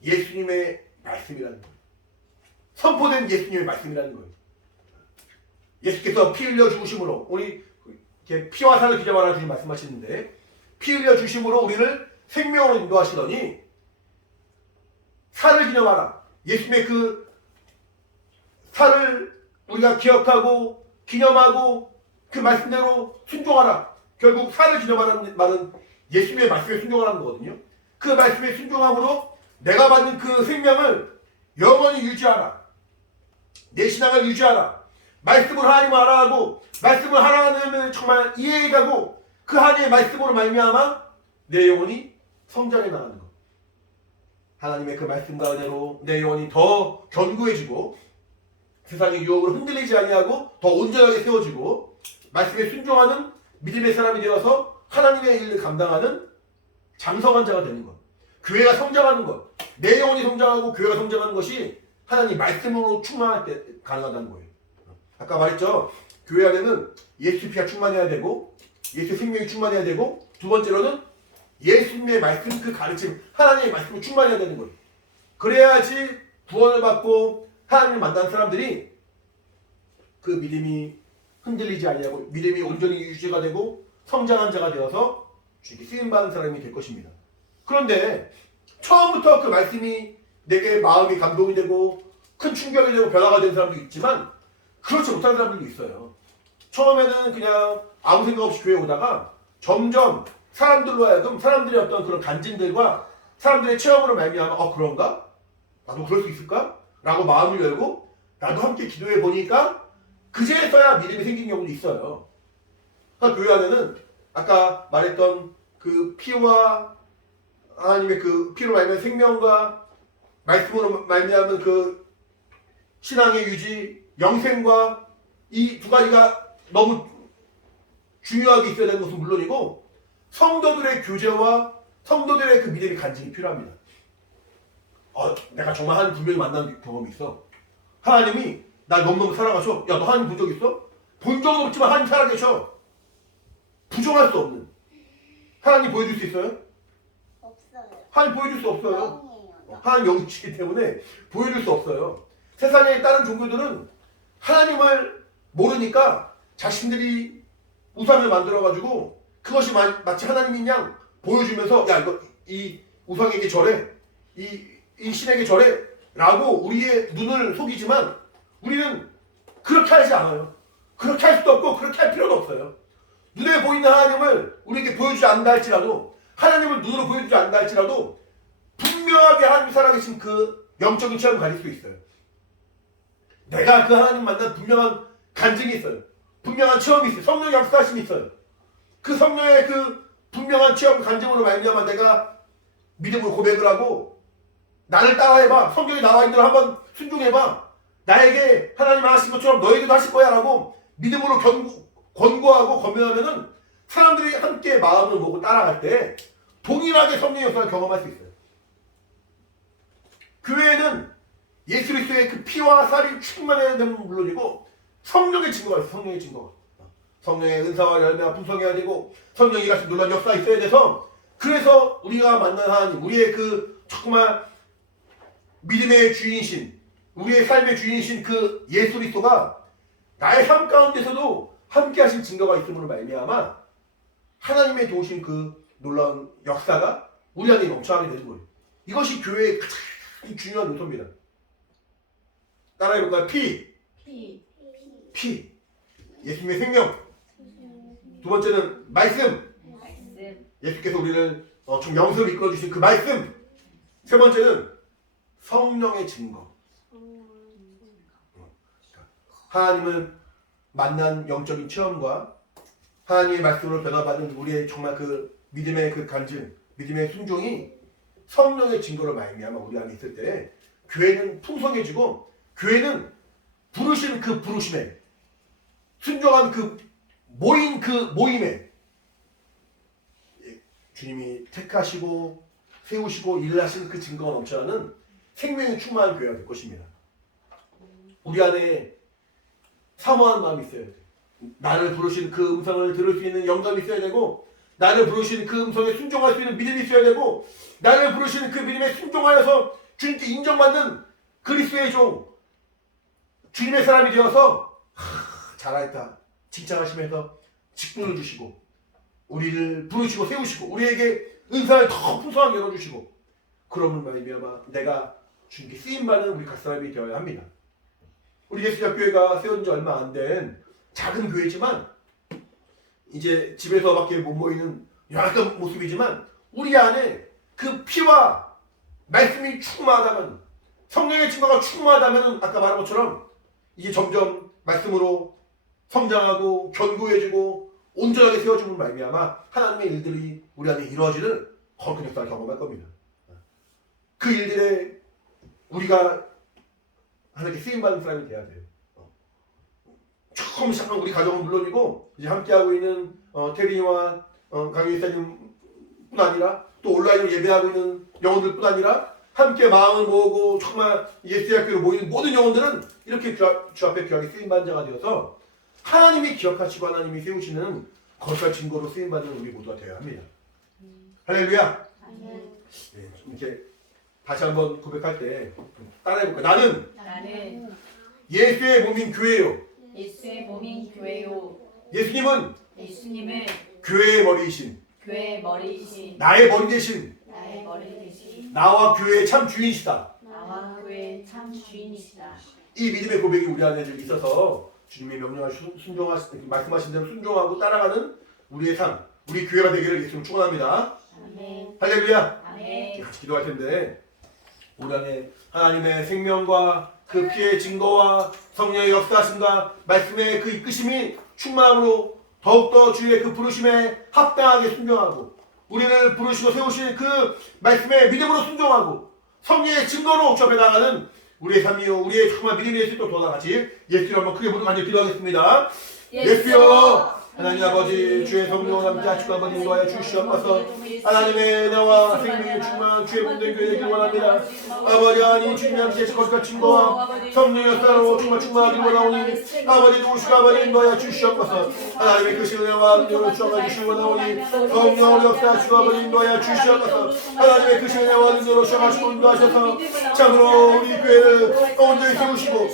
예수님의 말씀이라는 거예요. 선포된 예수님의 말씀이라는 거예요. 예수께서 피 흘려 죽으심으로 우리 이렇게 피와 살을 비교 말하 주님 말씀하시는데 피 흘려 주심으로 우리를 생명으로 인도하시더니 살을 기념하라. 예수님의 그 살을 우리가 기억하고 기념하고 그 말씀대로 순종하라. 결국 살을 기념하라는 말은 예수님의 말씀에 순종하라는 거거든요. 그 말씀에 순종함으로 내가 받는 그 생명을 영원히 유지하라. 내 신앙을 유지하라. 말씀을 하나님을 알아가고 말씀을 하나님을 정말 이해해가고 그 하나님의 말씀으로 말미암아 내 영혼이 성장해 나가는 것. 하나님의 그 말씀과 은혜로 내 영혼이 더 견고해지고 세상의 유혹으로 흔들리지 아니하고 더 온전하게 세워지고 말씀에 순종하는 믿음의 사람이 되어서 하나님의 일을 감당하는 장성한 자가 되는 것. 교회가 성장하는 것. 내 영혼이 성장하고 교회가 성장하는 것이 하나님 말씀으로 충만할 때 가능하다는 거예요. 아까 말했죠. 교회 안에는 예수 피가 충만해야 되고 예수 생명이 충만해야 되고 두 번째로는 예수님의 말씀 그 가르침 하나님의 말씀이 충만해야 되는 거예요. 그래야지 구원을 받고 하나님을 만난 사람들이 그 믿음이 흔들리지 아니하고 믿음이 온전히 유지가 되고 성장한 자가 되어서 주께 쓰임받는 사람이 될 것입니다. 그런데 처음부터 그 말씀이 내게 마음이 감동이 되고 큰 충격이 되고 변화가 된 사람도 있지만 그렇지 못한 사람들도 있어요. 처음에는 그냥 아무 생각 없이 교회에 오다가 점점 사람들로 하여금 사람들의 어떤 그런 간증들과 사람들의 체험으로 말미암아 그런가? 나도 그럴 수 있을까? 라고 마음을 열고 나도 함께 기도해 보니까 그제서야 믿음이 생긴 경우도 있어요. 그러니까 교회 안에는 아까 말했던 그 피와 하나님의 그 피로 말미암은 생명과 말씀으로 말미암은 그 신앙의 유지, 영생과 이 두 가지가 너무 중요하게 있어야 되는 것은 물론이고 성도들의 교제와 성도들의 그 믿음의 간증이 필요합니다. 내가 정말 하나님 분명히 만난 경험이 있어. 하나님이 날 너무너무 사랑하셔. 야, 너 하나님 본 적 있어? 본 적은 없지만 하나님 살아계셔. 부정할 수 없는. 하나님 보여줄 수 있어요? 없어요. 하나님 보여줄 수 없어요. 영이에요. 하나님 영이시기 때문에 보여줄 수 없어요. 세상에 다른 종교들은 하나님을 모르니까 자신들이 우상을 만들어가지고 그것이 마치 하나님인 양 보여주면서 야 이거 이 우상에게 절해 이 신에게 절해 라고 우리의 눈을 속이지만 우리는 그렇게 하지 않아요. 그렇게 할 수도 없고 그렇게 할 필요도 없어요. 눈에 보이는 하나님을 우리에게 보여주지 않는다 할지라도 하나님을 눈으로 보여주지 않는다 할지라도 분명하게 하나님 살아계신 그 영적인 체험을 가질 수 있어요. 내가 그 하나님 만난 분명한 간증이 있어요. 분명한 체험이 있어요. 성령의 역사하심이 있어요. 그 성령의 그 분명한 체험 간증으로 말미암아 내가 믿음으로 고백을 하고 나를 따라해봐. 성경에 나와 있는 대로 한번 순종해봐. 나에게 하나님 하신 것처럼 너에게도 하실 거야 라고 믿음으로 권고하고 권면하면은 사람들이 함께 마음을 먹고 따라갈 때 동일하게 성령의 역사를 경험할 수 있어요. 교회에는 예수 그리스도의 그 피와 살이 충만해야 되는 물론이고 성령의 증거가 있어요. 성령의 증거가. 성령의 은사와 열매가 풍성해야 되고 성령이 같은 놀라운 역사가 있어야 돼서 그래서 우리가 만난 하나님 우리의 그 정말 믿음의 주인이신 우리의 삶의 주인이신 그 예수 그리스도가 나의 삶 가운데서도 함께 하신 증거가 있음으로 말미암아 하나님의 도우신 그 놀라운 역사가 우리 안에 넘쳐나게 되는 거예요. 이것이 교회의 가장 중요한 요소입니다. 따라해볼까요? 피. 예수님의 생명. 두 번째는 말씀. 예수께서 우리를 좀 영성을 이끌어주신 그 말씀. 세 번째는 성령의 증거. 하나님을 만난 영적인 체험과 하나님의 말씀으로 변화받은 우리의 정말 그 믿음의 그 간증, 믿음의 순종이 성령의 증거로 말미암아 우리 안에 있을 때 교회는 풍성해지고 교회는 부르신 그 부르심에 순종한 그 모인 그 모임에 주님이 택하시고 세우시고 일하신 그 증거가 넘쳐나는 생명이 충만한 교회가 될 것입니다. 우리 안에 사모하는 마음이 있어야 돼요. 나를 부르신 그 음성을 들을 수 있는 영감이 있어야 되고 나를 부르신 그 음성에 순종할 수 있는 믿음이 있어야 되고 나를 부르신 그 믿음에 순종하여서 주님께 인정받는 그리스도의 종 주님의 사람이 되어서 잘하였다 칭찬하시면서 직분을 주시고 우리를 부르시고 세우시고 우리에게 은사를 더 풍성하게 열어주시고 그러면 말미암아 내가 주님께 쓰임받는 우리 각 사람이 되어야 합니다. 우리 예수교회가 세운 지 얼마 안 된 작은 교회지만 이제 집에서밖에 못 모이는 약간 모습이지만 우리 안에 그 피와 말씀이 충만하다면 성령의 증거가 충만하다면 아까 말한 것처럼 이제 점점 말씀으로 성장하고 견고해지고 온전하게 세워주는 말미암아 하나님의 일들이 우리 안에 이루어지는 거룩한 역사를 경험할 겁니다. 그 일들에 우리가 하나님께 쓰임받는 사람이 돼야 돼요. 처음 시작한 우리 가정은 물론이고 이제 함께하고 있는 테리와 강희 목사님뿐 아니라 또 온라인으로 예배하고 있는 영혼들뿐 아니라 함께 마음을 모으고 정말 예수의 학교로 모이는 모든 영혼들은 이렇게 주 앞에 귀하게 쓰임받는 자가 되어서 하나님이 기억하시고 하나님이 세우시는 거룩한 증거로 쓰임받는 우리 모두가 되어야 합니다. 할렐루야. 네, 이렇게 다시 한번 고백할 때 따라해볼까요? 나는 예수의 몸인 교회요. 예수의 몸인 교회요. 예수님은 교회의 머리이신 나의 머리 대신 대신 나와 교회의 참 주인이시다. 나와 교회의 참 주인이시다. 이 믿음의 고백이 우리 안에 있어서 주님의 명령을 말씀하신 대로 순종하고 따라가는 우리의 삶, 우리 교회가 되기를 예수님 축원합니다. 아멘. 할렐루야. 아멘. 같이 기도할 텐데 우리 안에 하나님의 생명과 그 피의 증거와 성령의 역사하심과 말씀의 그 이끄심이 충만함으로 더욱더 주의 그 부르심에 합당하게 순종하고 우리를 부르시고 세우신 그 말씀에 믿음으로 순종하고 성령의 증거로 주 앞에 나가는 우리의 삶이요 우리의 정말 믿음의 예수도 도와 같이 예수를 한번 크게 부르고 간절히 기도하겠습니다. 예수여 하나님 아버지 주의 성령을 함께 하시고 아버지 인도하여 주시옵소서. 하나님의 은혜와 생명이 충만한 주의 몸된 교회 되기를 원합니다. 아버지 하나님 주님이 함께 거룩한 증거와 성령의 역사로 정말 충만하기를 원하오니 아버지 도우시고 아버지 인도하여 주시옵소서. 하나님의 그 은혜와 능력을 주어가 주시기 원하오니 성령으로 역사하시고 아버지 인도하여 주시옵소서. 하나님의 그 은혜와 능력으로 주어가시고 인도하셔서 참으로 우리 교회를 온전히 세우시고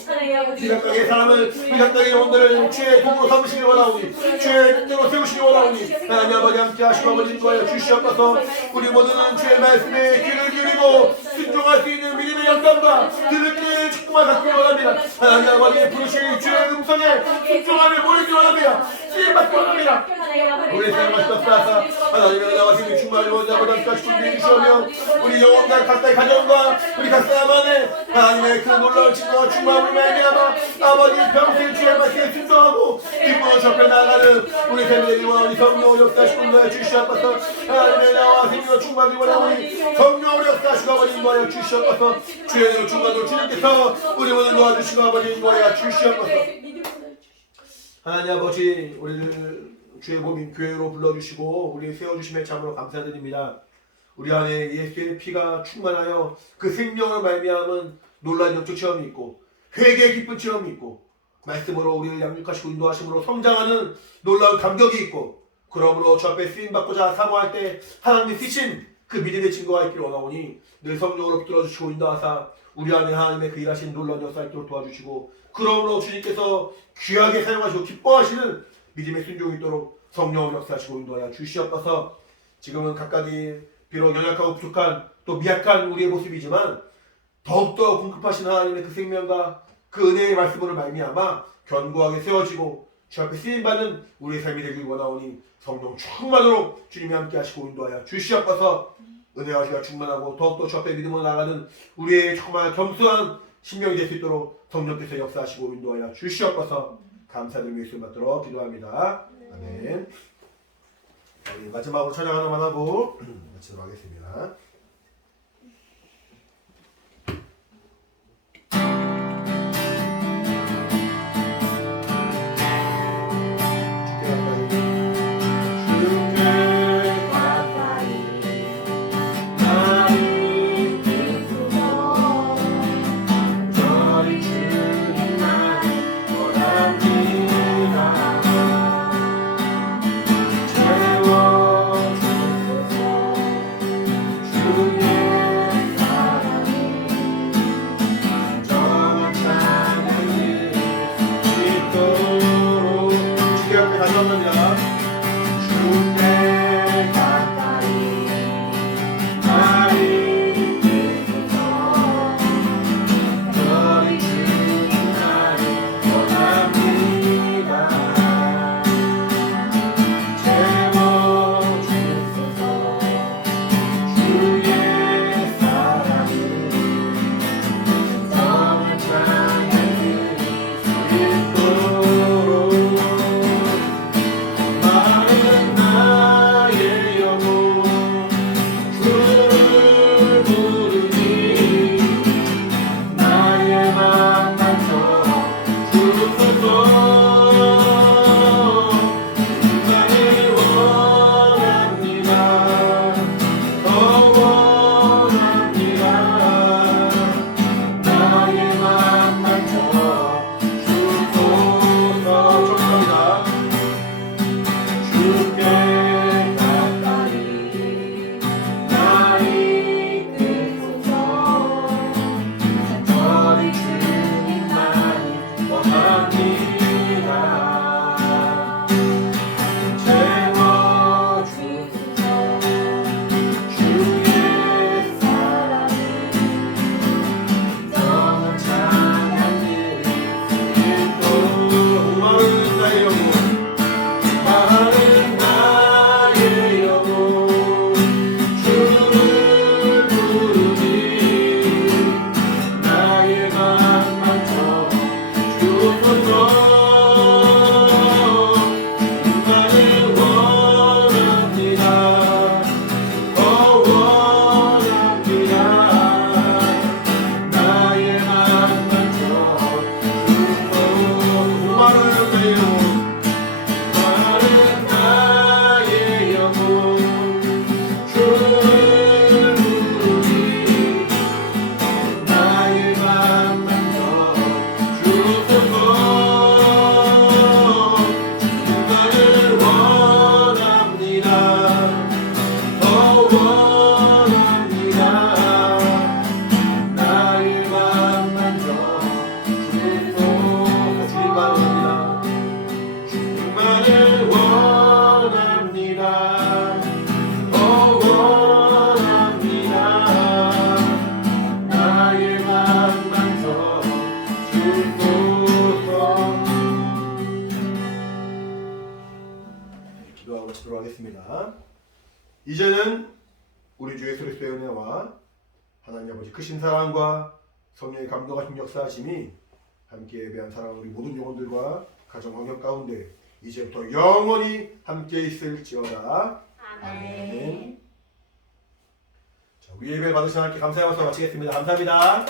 이 각각의 사람을 이 각각의 영혼들을 주의 공으로 삼으시기 원하오니 주의 뜻대로 세우시기 원하오니 하나님 아버지 함께 하시고 아버지 인도하여 주시옵소서. 우리 모두는 주의 말씀에 귀를 기울이고 순종할 수 있는 믿음의 영감과 들을 때 축복만 갖기 원합니다. 하나님 아버지 부르신 주의 음성에 순종하며 모이기 원합니다. 쓰임받기 원합니다. 우리 사랑하시옵소서. 하나님의 은혜와 힘이 충만히 원자 아버지 함께 하시고 주시오며 우리 영혼과 각자의 가정과 우리 각 사람 안에 하나님의 그 놀라운 증거와 충만함을 말미암아 아버지 평생 주의 말씀에 순종하고 기쁨으로 접해 나아가는 우리 팬들과 우리 성령으로 역사하시고 인도하여 주시옵소서. 하나님의 나와 생명으로 충만하기 원하오니 성령으로 역사하시고 아버지 인도하여 주시옵소서. 주의 은혜로 충만으로 주님께서 우리 모두 도와주시고 아버지 인도하여 주시옵소서. 하나님 아버지 우리를 주의 몸인 교회로 불러주시고 우리 세워주심에 참으로 감사드립니다. 우리 안에 예수의 피가 충만하여 그 생명을 말미암은 놀라운 영적 체험이 있고 회개의 기쁜 체험이 있고 말씀으로 우리를 양육하시고 인도하심으로 성장하는 놀라운 감격이 있고 그러므로 주 앞에 쓰임받고자 사모할 때 하나님의 쓰신 그 믿음의 증거가 있기를 원하오니 늘 성령으로 붙들어주시고 인도하사 우리 안에 하나님의 그 일하신 놀라운 역사 있도록 도와주시고 그러므로 주님께서 귀하게 사용하시고 기뻐하시는 믿음의 순종이 있도록 성령을 역사하시고 인도하여 주시옵소서. 지금은 각각이 비록 연약하고 부족한 또 미약한 우리의 모습이지만 더욱더 궁극하신 하나님의 그 생명과 그 은혜의 말씀으로 말미암아 견고하게 세워지고 주 앞에 쓰임받는 우리의 삶이 되길 원하오니 성령 충만으로 주님이 함께 하시고 인도하여 주시옵소서. 은혜와 주가 충만하고 더욱더 주 앞에 믿음으로 나가는 우리의 정말 겸손한 신명이 될 수 있도록 성령께서 역사하시고 인도하여 주시옵소서. 감사드리며 예수 받도록 기도합니다. 아멘. 우리 마지막으로 찬양 하나만 하고 마치도록 하겠습니다. 이제는 우리 주 예수 그리스도의 은혜와 하나님 아버지 크신 사랑과 성령의 감동하신 역사하심이 함께 예배한 사랑하는 우리 모든 영혼들과 가정 환경 가운데 이제부터 영원히 함께 있을지어다. 아멘. 자, 우리 예배 받으신 하나님께 감사하면서 마치겠습니다. 감사합니다.